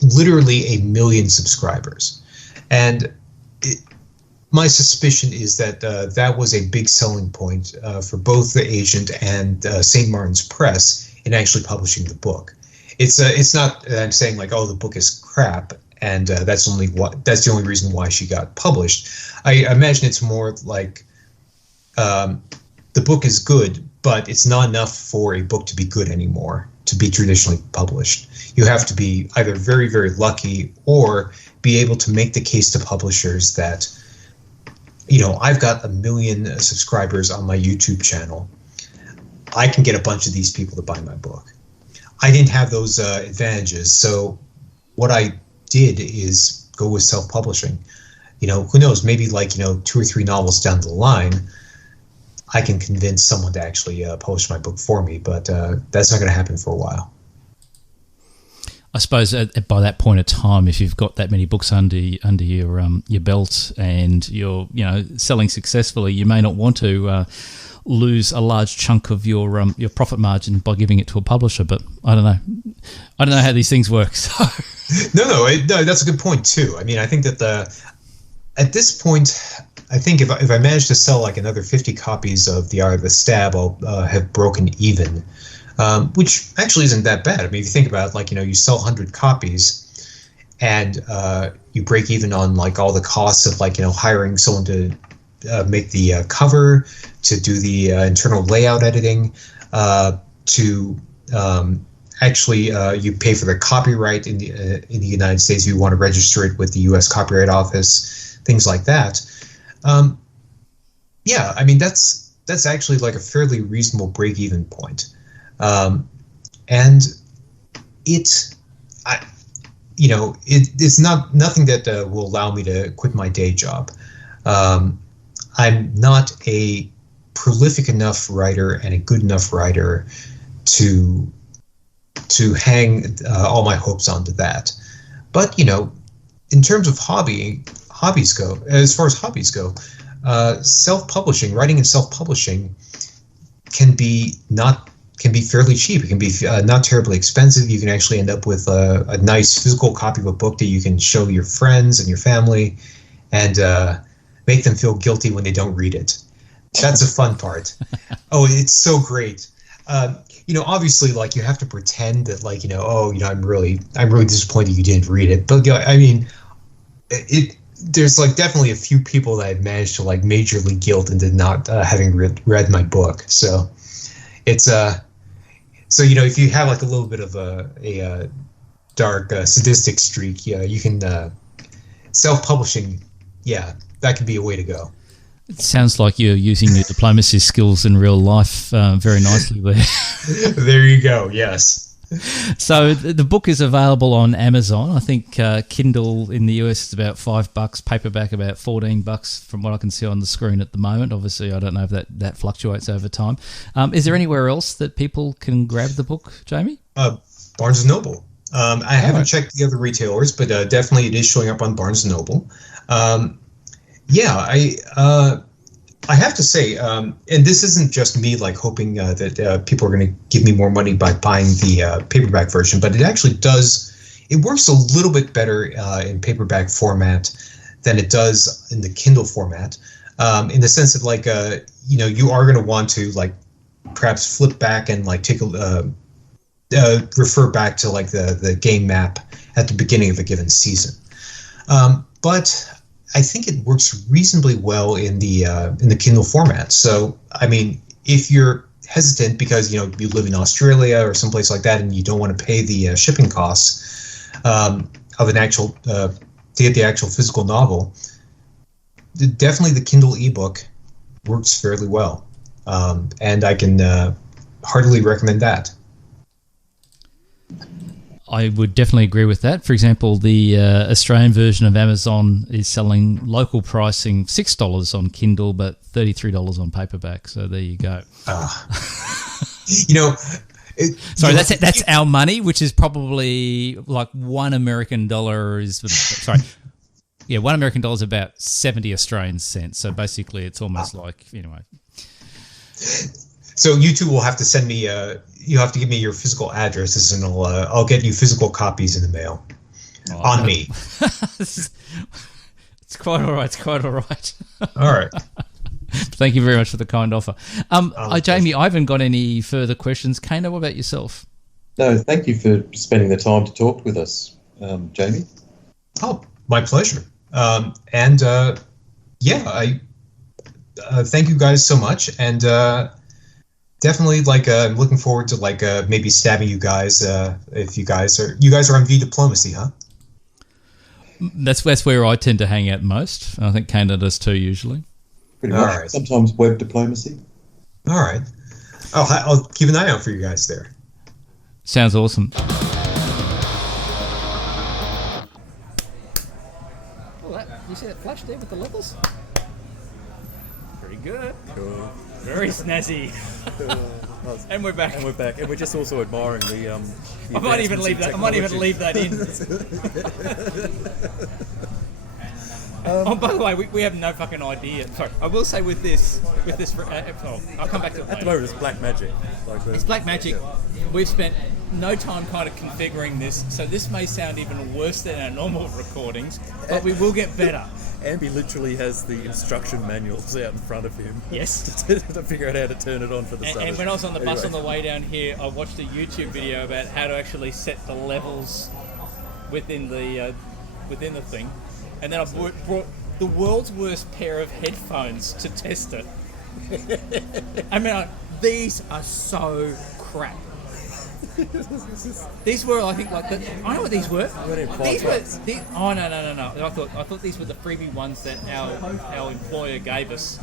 literally 1 million subscribers. And my suspicion is that that was a big selling point for both the agent and St. Martin's Press in actually publishing the book. It's not that I'm saying like, oh, the book is crap. and that's the only reason why she got published. I imagine it's more like the book is good, but it's not enough for a book to be good anymore, to be traditionally published. You have to be either very, very lucky or be able to make the case to publishers that, I've got 1 million subscribers on my YouTube channel. I can get a bunch of these people to buy my book. I didn't have those advantages, so what I did is go with self-publishing. Who knows, maybe 2 or 3 novels down the line, I can convince someone to actually publish my book for me, but that's not going to happen for a while. I suppose by that point of time, if you've got that many books under your belt and you're selling successfully, you may not want to lose a large chunk of your profit margin by giving it to a publisher. But I don't know how these things work. So no, that's a good point too. I mean, I think that at this point, I think if I manage to sell like another 50 copies of The Art of the Stab, I'll have broken even, which actually isn't that bad. I mean, if you think about it, you sell 100 copies and you break even on like all the costs of hiring someone to make the cover, to do the internal layout editing, to actually you pay for the copyright in the United States if you want to register it with the U.S. Copyright Office, things like that. Yeah, I mean that's actually like a fairly reasonable break-even point, and it's nothing that will allow me to quit my day job. I'm not a prolific enough writer and a good enough writer to hang all my hopes onto that. But in terms of hobbies go, as far as hobbies go, self-publishing, writing and self-publishing can be fairly cheap. It can be not terribly expensive. You can actually end up with a nice physical copy of a book that you can show your friends and your family, and make them feel guilty when they don't read it. That's a fun part. Oh, it's so great. Obviously, you have to pretend that, I'm really disappointed you didn't read it. But I mean, there's definitely a few people that I've managed to majorly guilt into not having read my book. So it's if you have a little bit of a dark sadistic streak, you can self-publishing. Yeah, that could be a way to go. it sounds like you're using your diplomacy skills in real life very nicely there. There you go. Yes. So the book is available on Amazon. I think Kindle in the US is about $5, paperback about $14 from what I can see on the screen at the moment. Obviously, I don't know if that fluctuates over time. Is there anywhere else that people can grab the book, Jamie? Barnes & Noble. I haven't checked the other retailers, but definitely it is showing up on Barnes & Noble. I have to say, and this isn't just me hoping that people are going to give me more money by buying the paperback version, but it actually does. It works a little bit better in paperback format than it does in the Kindle format, in the sense that you are going to want to perhaps flip back and take a refer back to the game map at the beginning of a given season, but I think it works reasonably well in the Kindle format. So, I mean, if you're hesitant because you live in Australia or someplace like that, and you don't want to pay the shipping costs of an actual to get the actual physical novel, definitely the Kindle ebook works fairly well, and I can heartily recommend that. I would definitely agree with that. For example, the Australian version of Amazon is selling local pricing $6 on Kindle, but $33 on paperback. So there you go. Sorry, that's our money, which is probably $1 American is sorry. Yeah, $1 American is about 70 Australian cents. So basically, it's almost anyway. So you two will have to send me. You have to give me your physical addresses, and I'll get you physical copies in the mail. On me. It's quite all right. It's quite all right. All right. Thank you very much for the kind offer. Jamie, I haven't got any further questions. Kana, what about yourself? No, thank you for spending the time to talk with us, Jamie. Oh, my pleasure. And yeah, I thank you guys so much, and definitely I'm looking forward to maybe stabbing you guys if you guys are on V Diplomacy, huh? That's where I tend to hang out most. I think Canada does too usually. Pretty All much. right. Sometimes web diplomacy. All right. I'll keep an eye out for you guys there. Sounds awesome. You see that flash there with the levels? Pretty good. Cool. Very snazzy. And we're back. And we're back, and we're just also admiring the. I might even leave that. I might even leave that in. Oh, by the way, we have no fucking idea. Sorry, I will say with this, I'll come back to it At the later. moment, it's black magic. It's black magic. We've spent no time kind of configuring this, so this may sound even worse than our normal recordings, but we will get better. Ambi literally has the instruction manuals out in front of him. Yes. to figure out how to turn it on for the sun. And when I was on the bus on the way down here, I watched a YouTube video about how to actually set the levels within the thing, and then I brought the world's worst pair of headphones to test it. I mean, these are so crap. These were, I think, I know what these were. These were. Oh no! I thought these were the freebie ones that our employer gave us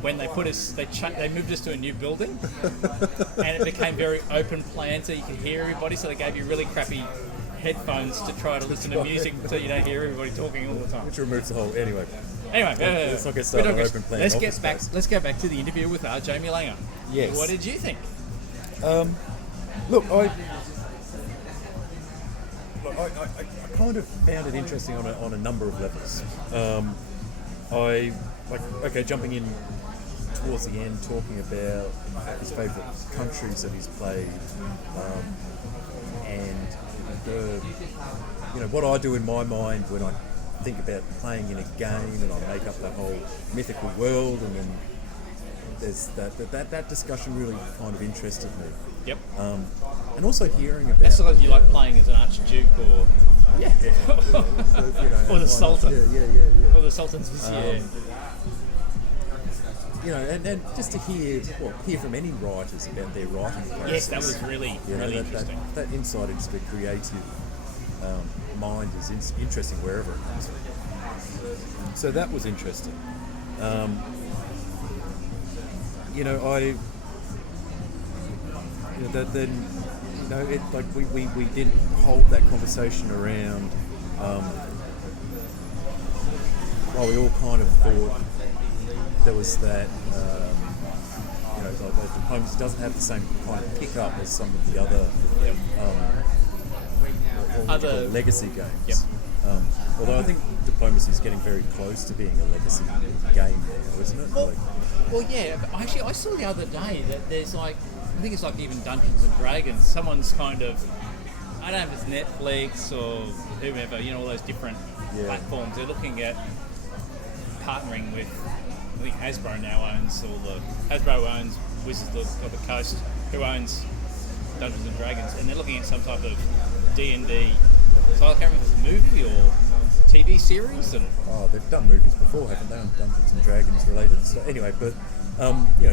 when they put us. They moved us to a new building, and it became very open plan, so you could hear everybody. So they gave you really crappy headphones to try to listen to music, so you don't hear everybody talking all the time. Which removes the whole. Anyway, let's not get started on open plan. Let's go back to the interview with Jamie Langer. Yes. What did you think? Look, I kind of found it interesting on a number of levels. Jumping in towards the end, talking about his favourite countries that he's played, and what I do in my mind when I think about playing in a game, and I make up that whole mythical world, and then there's that discussion really kind of interested me. Yep. And also hearing about... That's because you like playing as an Archduke or... Yeah. Or the Sultan. Yeah. Or the Sultan's vizier. And just to hear from any writers about their writing process. Yes, that was really interesting. That insight into the creative mind is interesting wherever it comes from. So that was interesting. We didn't hold that conversation around. We all kind of thought there was that. Diplomacy doesn't have the same kind of pick up as some of the other legacy games. Yep. Although I think Diplomacy is getting very close to being a legacy game now, isn't it? Well, yeah. But actually, I saw the other day that there's I think it's even Dungeons and Dragons. Someone's kind of, I don't know if it's Netflix or whomever, all those different platforms. They're looking at partnering with, I think Hasbro now owns Hasbro owns Wizards of the Coast, who owns Dungeons and Dragons, and they're looking at some type of D&D. So I can't remember if it's a movie or TV series. And they've done movies before, haven't they? On Dungeons and Dragons related stuff. Anyway, but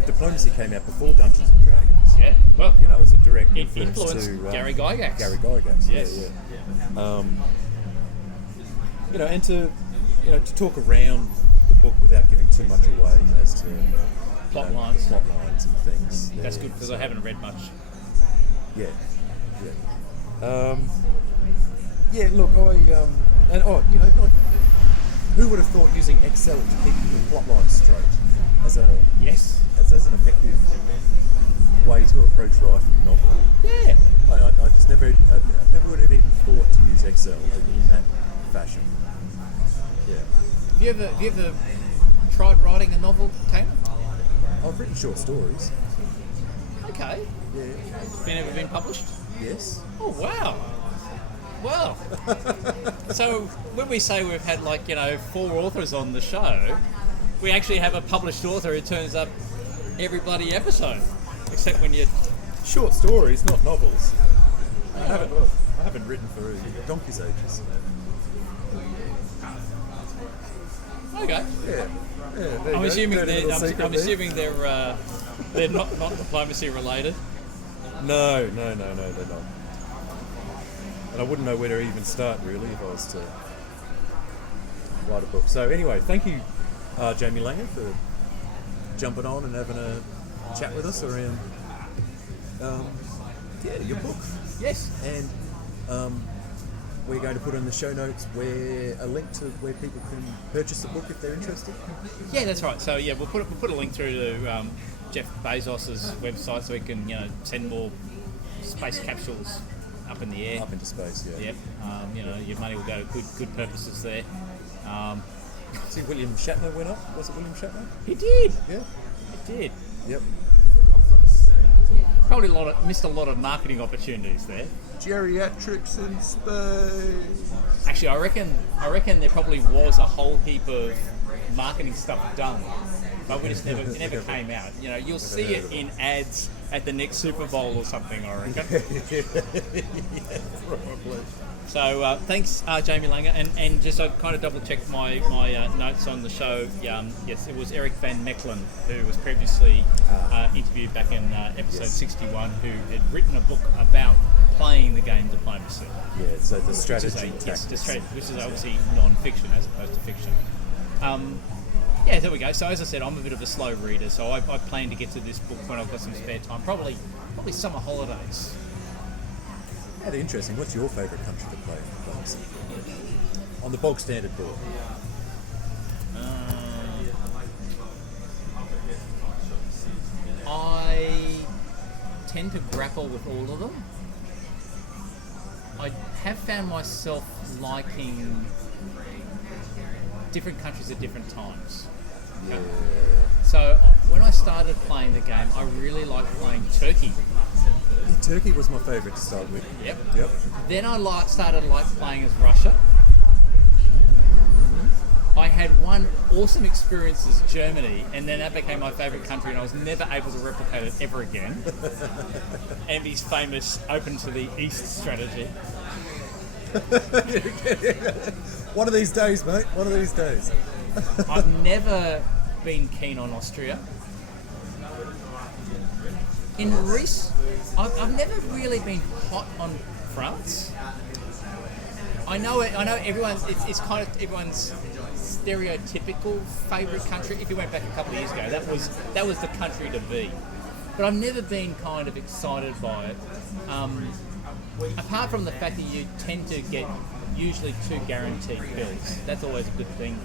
Diplomacy came out before Dungeons and Dragons. Yeah, well, it was a direct influence to Gary Gygax. Yes. And to talk around the book without giving too much away as to plot lines and things. That's good because I haven't read much. Yeah. Look, who would have thought using Excel to keep the plot lines straight as an effective way to approach writing a novel? Yeah. I just never would have even thought to use Excel in that fashion. Yeah. Have you ever tried writing a novel, Taylor? I've written short stories. Okay. Yeah. Ever been published? Yes. Oh wow. Well, so when we say we've had 4 authors on the show, we actually have a published author who turns up every bloody episode, except when you short stories, not novels. I haven't written for donkey's ages. Okay. Yeah. There I'm you assuming go. Dirty they're. little secret I'm there. assuming they're not diplomacy related. No, they're not. And I wouldn't know where to even start, really, if I was to write a book. So anyway, thank you, Jamie Langer, for jumping on and having a chat with us around your book. Yes. And we're going to put in the show notes a link to where people can purchase the book if they're interested. Yeah, that's right. So yeah, we'll put a link through to Jeff Bezos's website so we can send more space capsules up in the air. Up into space, yeah. Yep. Your money will go to good purposes there. See, William Shatner went up. Was it William Shatner? He did. Yeah. He did. Yep. Probably missed a lot of marketing opportunities there. Geriatrics in space. Actually, I reckon there probably was a whole heap of marketing stuff done, but it never came out. You'll see it in ads at the next Super Bowl or something, I reckon. Yeah, probably. So thanks, Jamie Langer, and just to kind of double check my notes on the show. Yes, it was Eric Van Mechelen, who was previously interviewed back in episode 61, who had written a book about playing the game Diplomacy. Yeah, so the strategy Yes, tactics. which is obviously non-fiction as opposed to fiction. Yeah, there we go. So as I said, I'm a bit of a slow reader, so I plan to get to this book when I've got some spare time, probably summer holidays. That's interesting. What's your favourite country to play diplomacy? On the bog standard board. I tend to grapple with all of them. I have found myself liking different countries at different times. Yeah. So when I started playing the game, I really liked playing Turkey. Yeah, Turkey was my favourite to start with. Yep. Yep. Then I started playing as Russia. I had one awesome experience as Germany, and then that became my favourite country, and I was never able to replicate it ever again. Envy's famous open to the east strategy. One of these days, mate. One of these days. I've never been keen on Austria. I've never really been hot on France. I know everyone's. It's kind of everyone's stereotypical favourite country. If you went back a couple of years ago, that was the country to be. But I've never been kind of excited by it. Apart from the fact that you tend to get usually 2 guaranteed bills. That's always a good thing.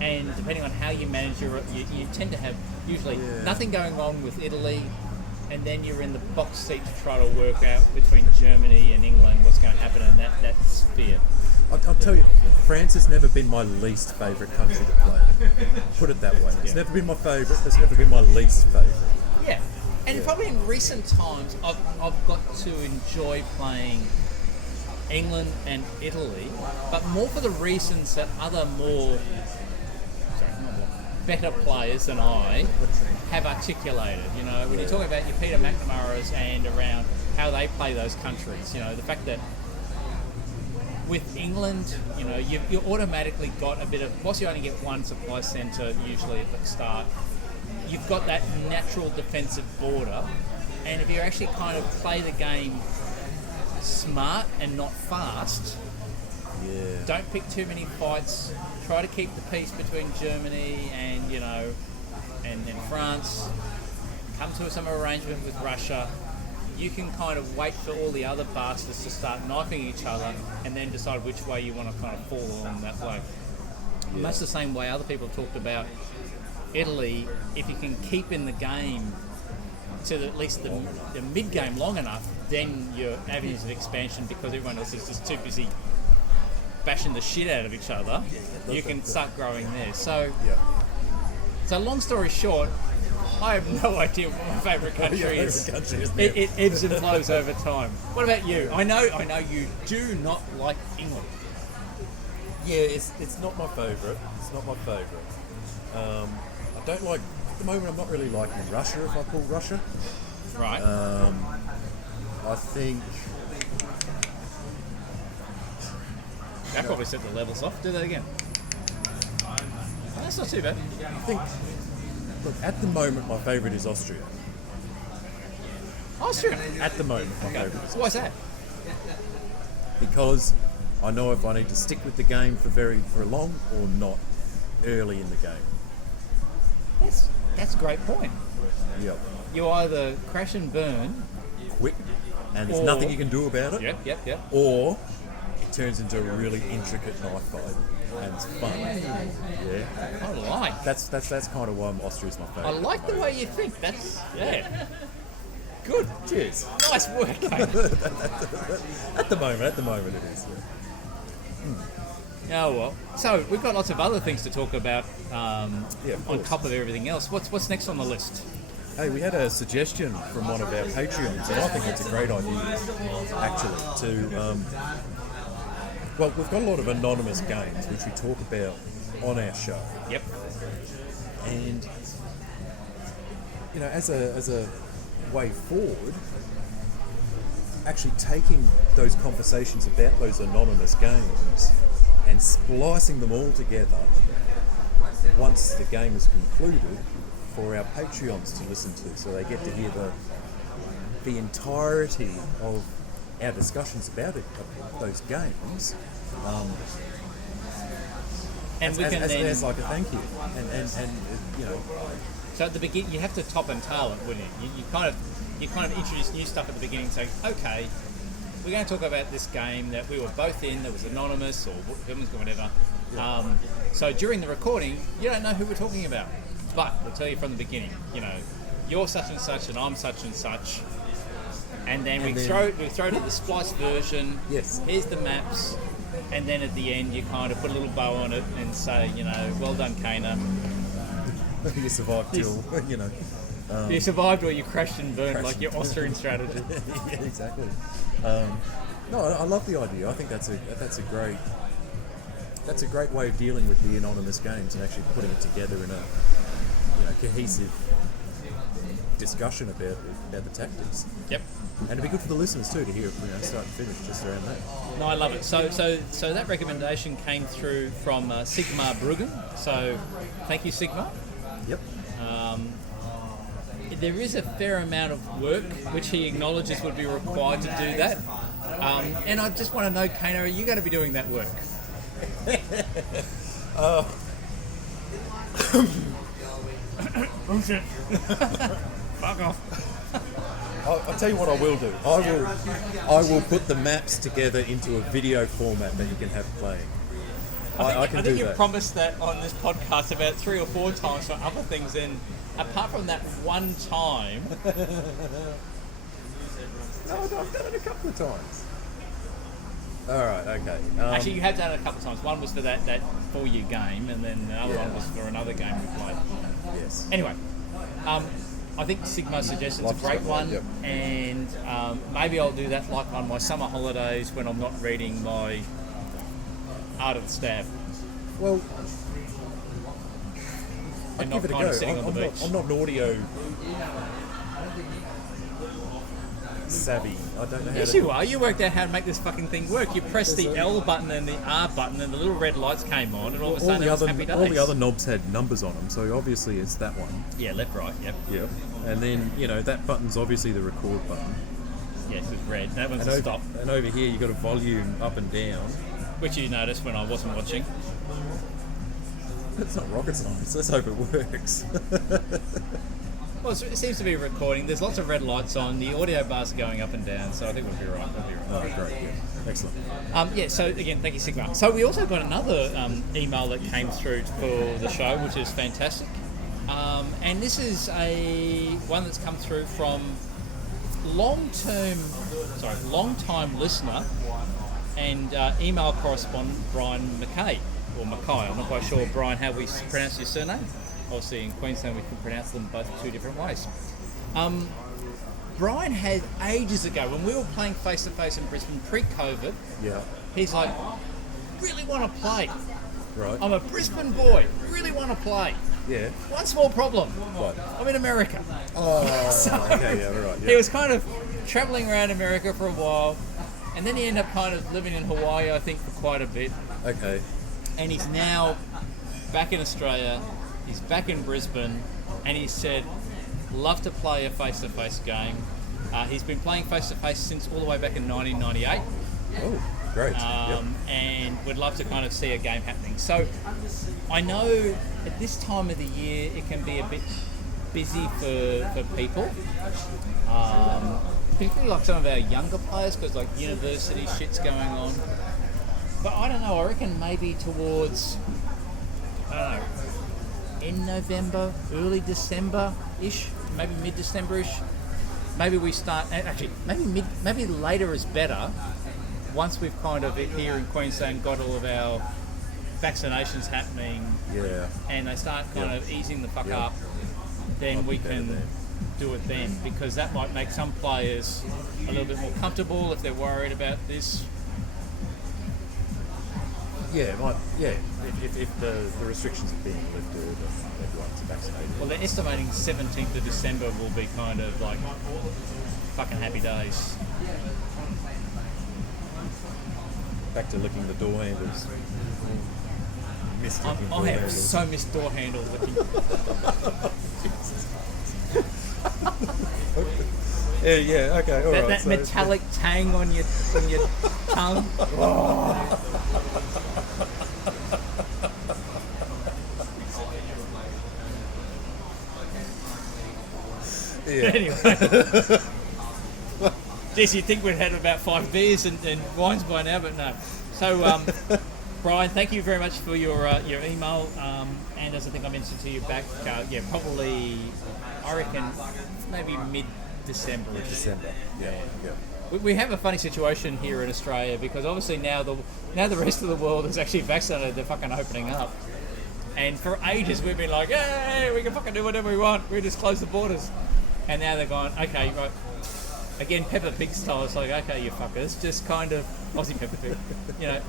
And depending on how you manage you tend to have usually nothing going wrong with Italy, and then you're in the box seat to try to work out between Germany and England what's going to happen in that sphere. I'll tell you, France has never been my least favourite country to play. Put it that way. It's never been my favourite. It's never been my least favourite. Yeah, and probably in recent times I've got to enjoy playing England and Italy, but more for the reasons that other better players than I have articulated. When you're talking about your Peter McNamara's and around how they play those countries, the fact that with England, you automatically got a bit of, whilst you only get one supply centre usually at the start, you've got that natural defensive border, and if you actually kind of play the game smart and not fast, don't pick too many fights, try to keep the peace between Germany and and France, come to some arrangement with Russia, you can kind of wait for all the other bastards to start knifing each other and then decide which way you want to kind of fall along that way. Much the same way other people talked about Italy, if you can keep in the game to at least the mid-game long enough, then your avenues of expansion, because everyone else is just too busy bashing the shit out of each other, you can start growing there. So long story short, I have no idea what my favourite country is. It ebbs and flows over time. What about you? I know you do not like England. Yeah, it's not my favourite. It's not my favourite. I don't like, at the moment I'm not really liking Russia, if I call Russia. Right. I think... That probably set the levels off. Do that again. That's not too bad. I think, look, at the moment, my favourite is Austria. Austria. At the moment, my favourite is Why's that? because I know if I need to stick with the game for long or not early in the game. That's a great point. Yep. You either crash and burn. Quick, and there's Or- nothing you can do about it. Yep. Or it turns into a really intricate knife fight, and it's fun. Yeah. I like. That's kind of why Austria's my favourite. I like the way you think. That's good. Cheers. Nice work, mate. At the moment it is. Yeah. Oh well. So we've got lots of other things to talk about Of on course. top of everything else. What's next on the list? Hey, we had a suggestion from one of our Patreons, and I think it's a great idea, actually, to... well, we've got a lot of anonymous games, which we talk about on our show. Yep. And, you know, as a way forward, actually taking those conversations about those anonymous games and splicing them all together once the game is concluded for our Patreons to listen to, so they get to hear the entirety of our discussions about it, of those games, And we can then. as like a thank you, and you know, So at the beginning, you have to top and tail it, wouldn't you? You kind of introduce new stuff at the beginning, saying, okay, we're going to talk about this game that we were both in, that was anonymous or whatever. So during the recording, you don't know who we're talking about, but we'll tell you from the beginning. You know, you're such and such, and I'm such and such, and then we throw to the spliced version. Yes. Here's the maps, and then at the end, you kind of put a little bow on it and say, you know, well done, Kana. you survived till you know. You survived, or you crashed and burned Crashed like your Austrian strategy. Yeah, exactly. No, I love the idea. I think that's a great way of dealing with the anonymous games and actually putting it together in a cohesive discussion about the tactics. Yep. And it'd be good for the listeners too to hear it, start and finish just around that. No, I love it. So that recommendation came through from Sigmar Bruggen. So thank you, Sigmar. Yep. There is a fair amount of work which he acknowledges would be required to do that. And I just want to know, Kana, are you going to be doing that work? Bullshit. Fuck off. I'll tell you what I will do. I will put the maps together into a video format that you can have playing. I can I do think you that. promised that on this podcast about 3 or 4 times for other things, and apart from that one time, No, I've done it a couple of times. All right, okay. actually you have done it a couple of times. One was for that for you game, and then the other one was for another game we played. Yes. Anyway, I think Sigma's suggestion's a Love great Sigma, one, yep. and maybe I'll do that like on my summer holidays when I'm not reading my Art of the Stab. Well, I'd And give not it a kind of go. sitting on the beach. I'm not an audio savvy. I don't know how Yes, to... you are. You worked out how to make this fucking thing work. You pressed the L button and the R button, and the little red lights came on, and all of a sudden it was happy days. all the other knobs had numbers on them, so obviously it's that one. Yeah, left, right. Yep. Yep. And then, that button's obviously the record button. Yes, it's red. That one's And, a stop, and over here you've got a volume up and down. which you noticed when I wasn't watching. It's not rocket science. Let's hope it works. Well, it seems to be recording. There's lots of red lights on. The audio bars are going up and down, so I think we'll be right. Oh, great. Yeah. Excellent. Yeah, so again, thank you, Sigma. So we also got another email that came through for the show, which is fantastic. And this is one that's come through from long-time listener and email correspondent Brian Mackay, or Mackay. I'm not quite sure, Brian, how we pronounce your surname. Obviously, in Queensland, we can pronounce them both 2 different ways. Brian had ages ago, when we were playing face-to-face in Brisbane pre-COVID, Yeah. he's like, really want to play. Right. I'm a Brisbane boy, really want to play. Yeah. One small problem. What? I'm in America. Oh, okay, yeah, right. He Yeah. was kind of travelling around America for a while, and then he ended up kind of living in Hawaii, I think, for quite a bit. Okay. And he's now back in Australia, he's back in Brisbane, and he said, love to play a face-to-face game. He's been playing face-to-face since all the way back in 1998. Oh, great. Yep. And would love to kind of see a game happening. So I know at this time of the year it can be a bit busy for people, particularly like some of our younger players because like university shit's going on. But I don't know, I reckon maybe towards, I don't know, in November, early December-ish, maybe mid-December-ish, maybe we start, actually, maybe later is better. Once we've kind of here in Queensland got all of our vaccinations happening, and they start kind of easing the fuck up, then we can do it then, because that might make some players a little bit more comfortable if they're worried about this. Yeah, it might, yeah. If the restrictions are being lifted and everyone's vaccinated. Well, they're estimating 17th of December will be kind of like fucking happy days. Back to licking the door handles. Missed licking door I have handles. so missed door handle licking. Yeah, okay, all right. That so- metallic tang on your tongue. Yeah. Anyway. Jess, you'd think we'd had about 5 beers and wines by now, but no. So, Brian, thank you very much for your email. And as I think I mentioned to you back, probably, I reckon, maybe mid-December. December. Yeah. We have a funny situation here in Australia because obviously now the rest of the world is actually vaccinated. They're fucking opening up. And for ages we've been like, hey, we can fucking do whatever we want. We just close the borders. And now they're going, okay, right. Again, Peppa Pig style. It's like, okay, you fuckers, just kind of Aussie Peppa Pig.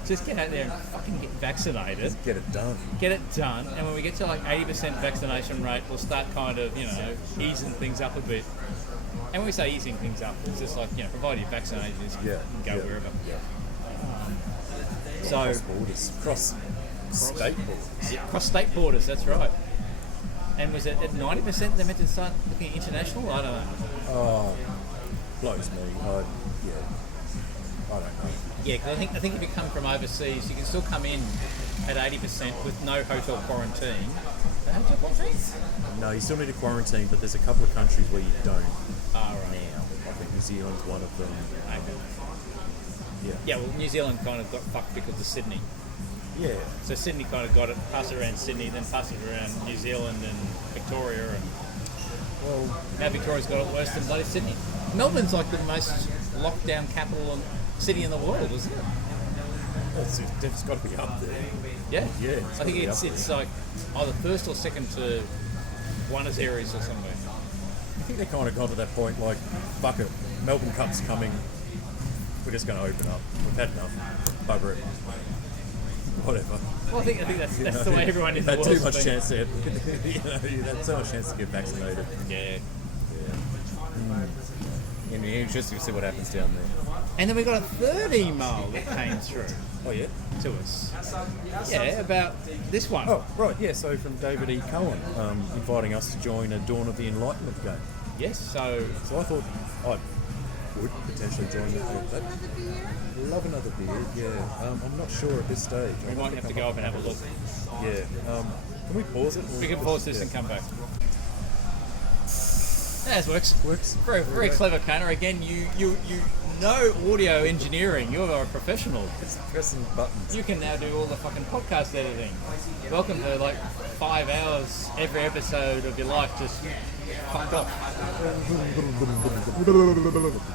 Just get out there and fucking get vaccinated. Just get it done. Get it done. And when we get to like 80% vaccination rate, we'll start kind of, easing things up a bit. And when we say easing things up, it's just like, provided you're vaccinated, you can go wherever. Yeah. So Cross borders. Cross state borders. Cross state borders, that's right. And was it at 90% they meant to start looking at international? I don't know. Oh, blows me. I don't know. Yeah, because I think if you come from overseas, you can still come in at 80% with no hotel quarantine. Hotel quarantine? No, you still need a quarantine, but there's a couple of countries where you don't Oh, right. now. I think New Zealand's one of them. Okay. Yeah. Yeah, well, New Zealand kind of got fucked because of Sydney. Yeah. So Sydney kind of got it, passed it around Sydney, then passed it around New Zealand and Victoria, and Well, now Victoria's got it worse than bloody Sydney. Melbourne's like the most locked down capital and city in the world, isn't it? it's got to be up there. Yeah. Yeah, I it's think gotta be it's like either first or second to Buenos Aires or somewhere. I think they kind of got to that point, like, fuck it, Melbourne Cup's coming, we're just going to open up. We've had enough. Bugger it. Whatever. Well, I think that's the way everyone in the You've world had too much chance to, you've had so much chance to get vaccinated. Yeah. And it'll be interesting to see what happens down there. And then we got a third email that came through Oh, yeah? to us. Yeah, about this one. Oh, right, yeah, so from David E. Cohen, inviting us to join a Dawn of the Enlightenment game. Yes, so So I thought I would potentially join the group. Love another beer, yeah. I'm not sure at this stage. we might have to go up and have a look. Yeah. Can we pause it? We can pause this and come back. Yeah, this works. Works. Very clever, Connor. Again, you know audio engineering. You're a professional. It's pressing buttons. You can now do all the fucking podcast editing. Welcome to like 5 hours every episode of your life just fucked off.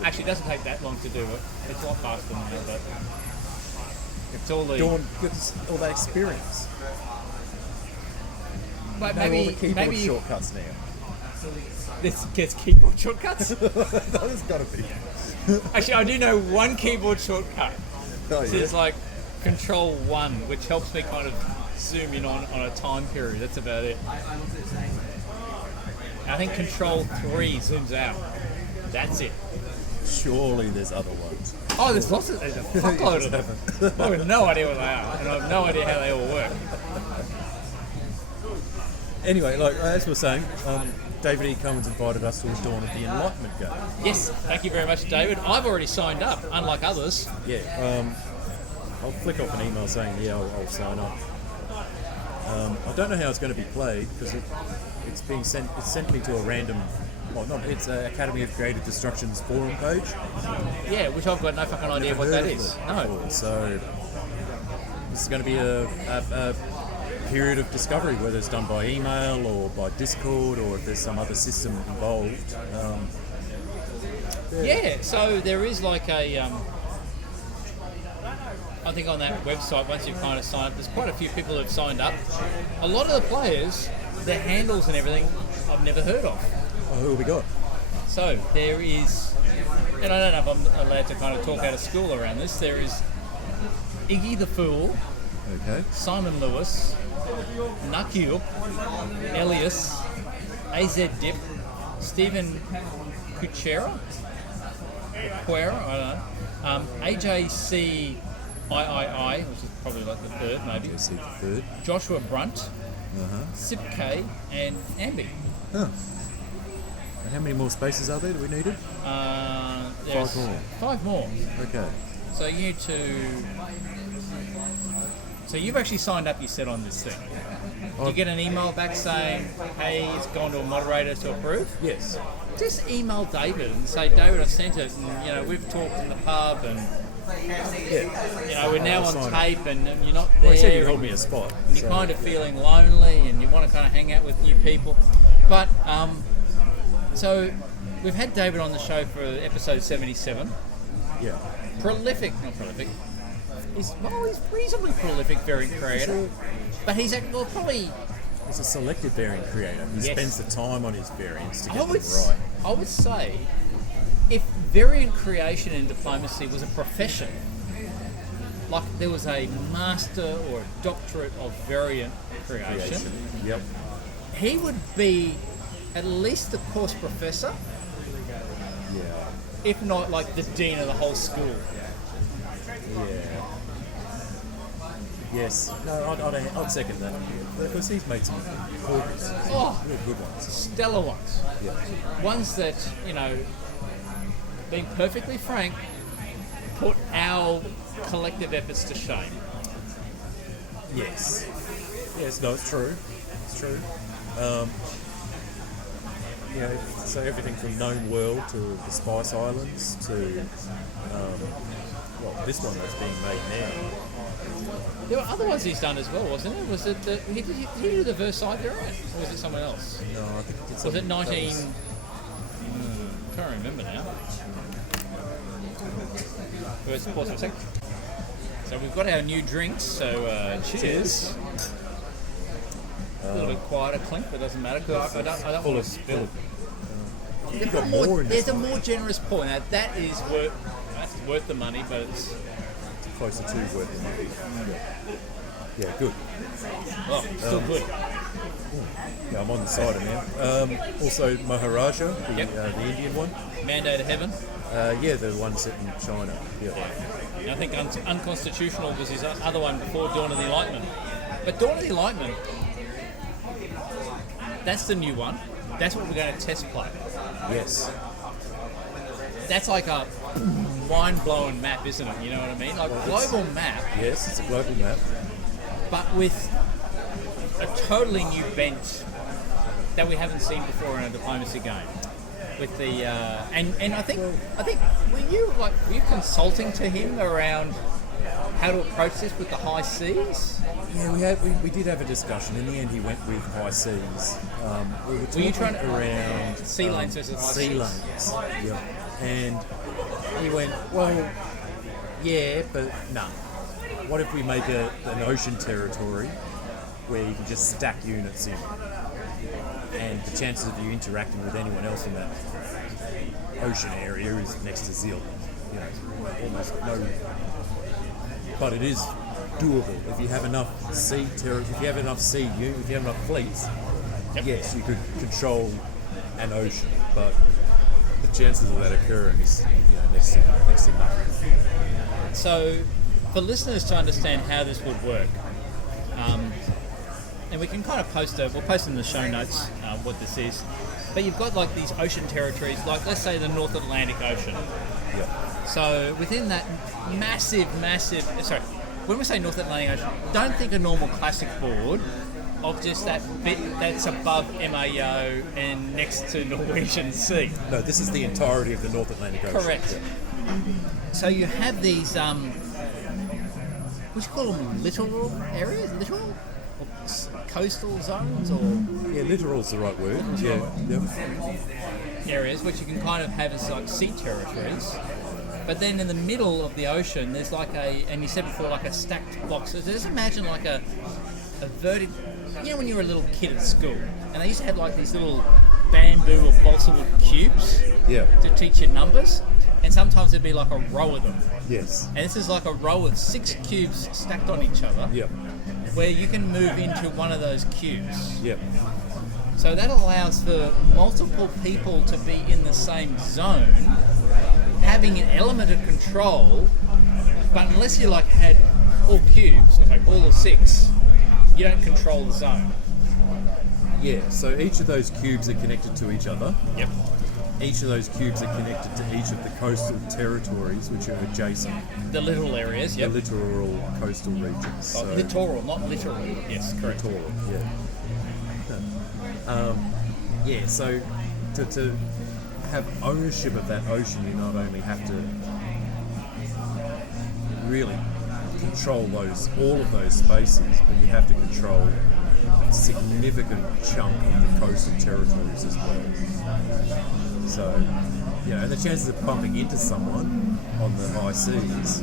Actually, it doesn't take that long to do it. It's a lot faster than that, but it's all the... Dawn gets all that experience. But Know all the maybe keyboard shortcuts now. this gets keyboard shortcuts. There's got to be. Actually, I do know one keyboard shortcut. Oh, Which is like Control 1, which helps me kind of zoom in on a time period. That's about it. I think Control 3 zooms out. That's it. Surely there's other ones. Oh, there's a fuckload of them. I have no idea what they are, and I have no idea how they all work. Anyway, like as we were saying, David E. Cummins invited us to his Dawn of the Enlightenment game. Yes, thank you very much, David. I've already signed up, unlike others. Yeah, I'll flick off an email saying, yeah, I'll sign up. I don't know how it's going to be played because it's being sent. It's sent me to a random. Well, not. It's Academy of Creative Destruction's forum page. Yeah, which I've got no fucking idea what that is. No. So this is going to be a period of discovery, whether it's done by email or by Discord or if there's some other system involved. Yeah, so there is like a. I think on that website, once you've kind of signed up, there's quite a few people who have signed up. A lot of the players, their handles and everything, I've never heard of. Oh, who have we got? So there is, and I don't know if I'm allowed to kind of talk out of school around this, there is Iggy the Fool, Okay. Simon Lewis, Nakil, Elias, AZ Dip, Stephen Kuchera, I don't know, AJC III, which is probably like the third maybe, Yes, the third. Joshua Brunt, Sip K, and Ambi. Huh. And how many more spaces are there that we needed? There's 5 more. 5 more. Okay. So you two. So you've actually signed up, you said, on this thing. Do you get an email back saying, hey, it's gone to a moderator to approve? Yes. Just email David and say, David, I sent it, and we've talked in the pub, and Yeah. we're now I'll on sign tape, and you're not Well, there. he said he'd hold and me a spot. you're so- kind of feeling lonely, and you want to kind of hang out with new people. But so we've had David on the show for episode 77. Yeah. Not prolific. He's reasonably prolific variant creator, but he's probably. He's a selective variant creator. He Yes. spends the time on his variants to I get them would, right. I would say, if variant creation in diplomacy was a profession, like there was a master or a doctorate of variant creation, Yep. he would be at least the course professor, Yeah. if not like the dean of the whole school. Yeah. Yes. No, I'd second that. Because he's made some progress. Oh, Real good ones. stellar ones. Yeah. Ones that, being perfectly frank, put our collective efforts to shame. Yes. Yes, no, it's true. It's true. So everything from Known World to the Spice Islands to, this one that's being made now. There were other ones he's done as well, wasn't it? Was it did he do the Versailles variant, or was it someone else? No, I think it's Was it 19? I'm trying to remember now. Let's pause for a second. So we've got our new drinks. So cheers. A little bit quieter clink, but it doesn't matter because I don't want to spill. You've got more in this There's a more generous pour. Now that is worth the money, but it's closer to worth the money. Yeah, good. still good. Yeah, I'm on the cider now. Also, Maharaja, the the Indian one. Mandate of Heaven. Yeah, the one set in China. Yeah. And I think Unconstitutional was his other one before Dawn of the Enlightenment. But Dawn of the Enlightenment, that's the new one. That's what we're going to test play. Yes. That's like a mind-blowing map, isn't it? You know what I mean? Like global map, Yes, it's a global map. but with a totally new bent that we haven't seen before in a diplomacy game. With the and I think were you consulting to him around how to approach this with the high seas? Yeah, we did have a discussion. In the end, he went with high seas. We were Were you trying to around sea lanes versus high sea seas? lanes? Yeah, and he went, well, yeah, but no. What if we make an ocean territory where you can just stack units in, and the chances of you interacting with anyone else in that ocean area is next to zero. Almost no. But it is doable if you have enough if you have enough if you have enough fleets. Yep. Yes, you could control an ocean, but the chances of that occurring is next to nothing. So, for listeners to understand how this would work, and we can kind of we'll post in the show notes what this is. But you've got like these ocean territories, like let's say the North Atlantic Ocean. Yeah. So within that massive, sorry, when we say North Atlantic Ocean, don't think a normal classic board of just that bit that's above MAO and next to Norwegian Sea. No, this is the entirety of the North Atlantic Ocean. Correct. Yeah. So you have these, would you call them littoral areas? Littoral? Or coastal zones? Or Yeah, littoral's the right word. Yeah. Yep. areas which you can kind of have as like sea territories. But then in the middle of the ocean, there's like and you said before, like a stacked box. So just imagine like a vertic. You know when you were a little kid at school, and they used to have like these little bamboo or balsa wood cubes Yeah. to teach you numbers, and sometimes there'd be like a row of them. Yes. And this is like a row of 6 cubes stacked on each other, Yep. where you can move into one of those cubes. Yep. So that allows for multiple people to be in the same zone, having an element of control, but unless you like had all cubes, like all of 6, you don't control the zone. Yeah. So each of those cubes are connected to each other. Yep. Each of those cubes are connected to each of the coastal territories which are adjacent. The littoral areas, yep. The littoral coastal regions. So Littoral, not literal. Yes, correct. littoral, yeah. Yeah, so to have ownership of that ocean, you not only have to really control all of those spaces, but you have to control a significant chunk of the coastal territories as well. So, and the chances of bumping into someone on the high seas,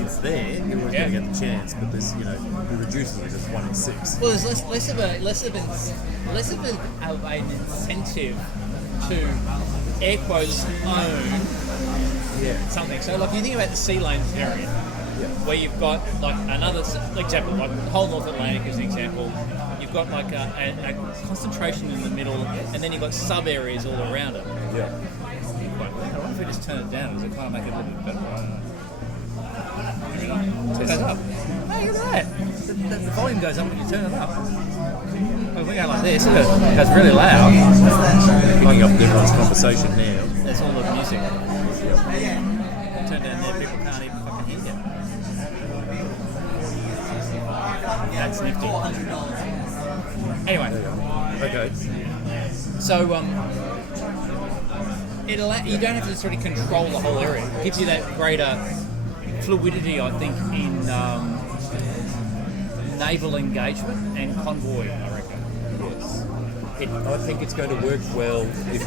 it's there. You're always going to get the chance, but there's, you're reducing it to 1 in 6. Well, there's less of an incentive to air quotes own something. So, like, you think about the sea lanes area, where you've got like another example, like the whole North Atlantic is an example. You've got like a concentration in the middle, and then you've got sub areas all around it. Yeah. I wonder if we just turn it down, does it kind of make it a little bit better? Turn it up. Hey, look at that. The volume goes up when you turn it up. Well, if we go like this, it goes really loud. Picking up everyone's conversation now. That's all the music. Turn down there, people can't even fucking hear you. That's nifty. Anyway, Okay. so you don't have to sort of control the whole area. It gives you that greater fluidity, I think, in naval engagement and convoy, I reckon. Yes. I think it's going to work well if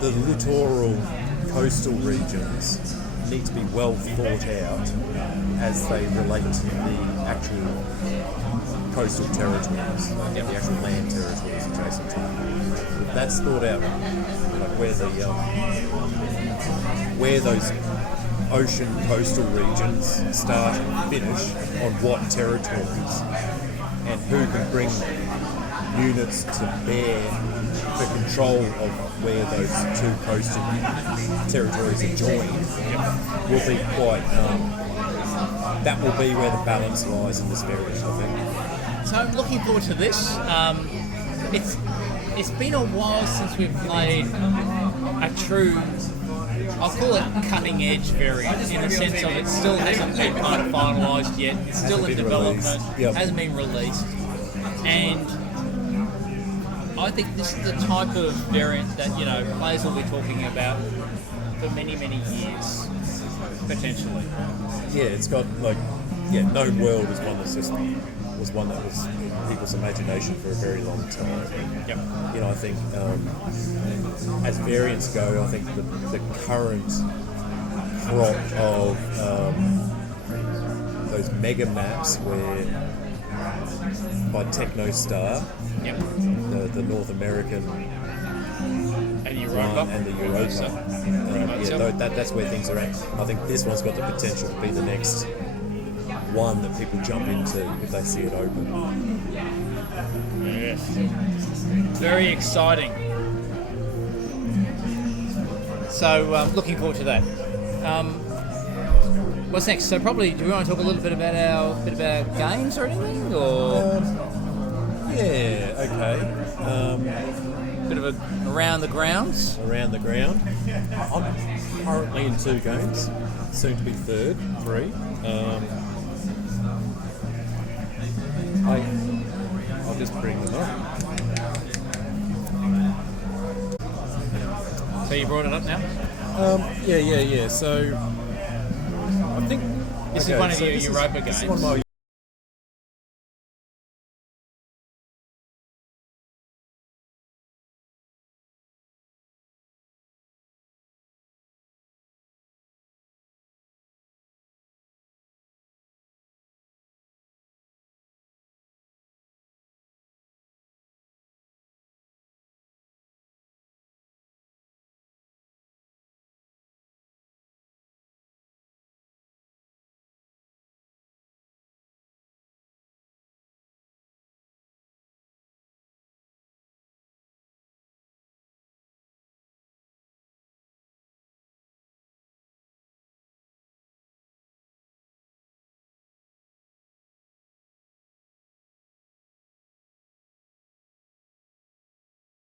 the littoral coastal regions need to be well thought out as they relate to the actual coastal territories, the actual land territories adjacent to them. If that's thought out, like where those ocean coastal regions start and finish on what territories, and who can bring units to bear for control of where those two coastal territories are joined, will be quite. That will be where the balance lies in this area, I think. So I'm looking forward to this. It's been a while since we've played a true, I'll call it cutting edge variant, in the sense of it still hasn't been kind of finalised yet. It's still in development, hasn't been released, and I think this is the type of variant that players will be talking about for many, many years, potentially. Yeah, it's got Known World is one was one that was in people's imagination for a very long time. Yep. I think as variants go, I think the current crop of those mega maps by TechnoStar, Yep. the North American And Europa. and the Europa. That's where things are at. I think this one's got the potential to be the next one that people jump into if they see it open. Yes. Very exciting. So, looking forward to that. What's next? So probably, do we want to talk a little bit about our games or anything, or Yeah. Okay. bit of a around the grounds? Around the ground. I'm currently in 2 games, soon to be 3. I'll just bring them up. So you brought it up now. Yeah. So I think This is one of your Europa This is games. one of my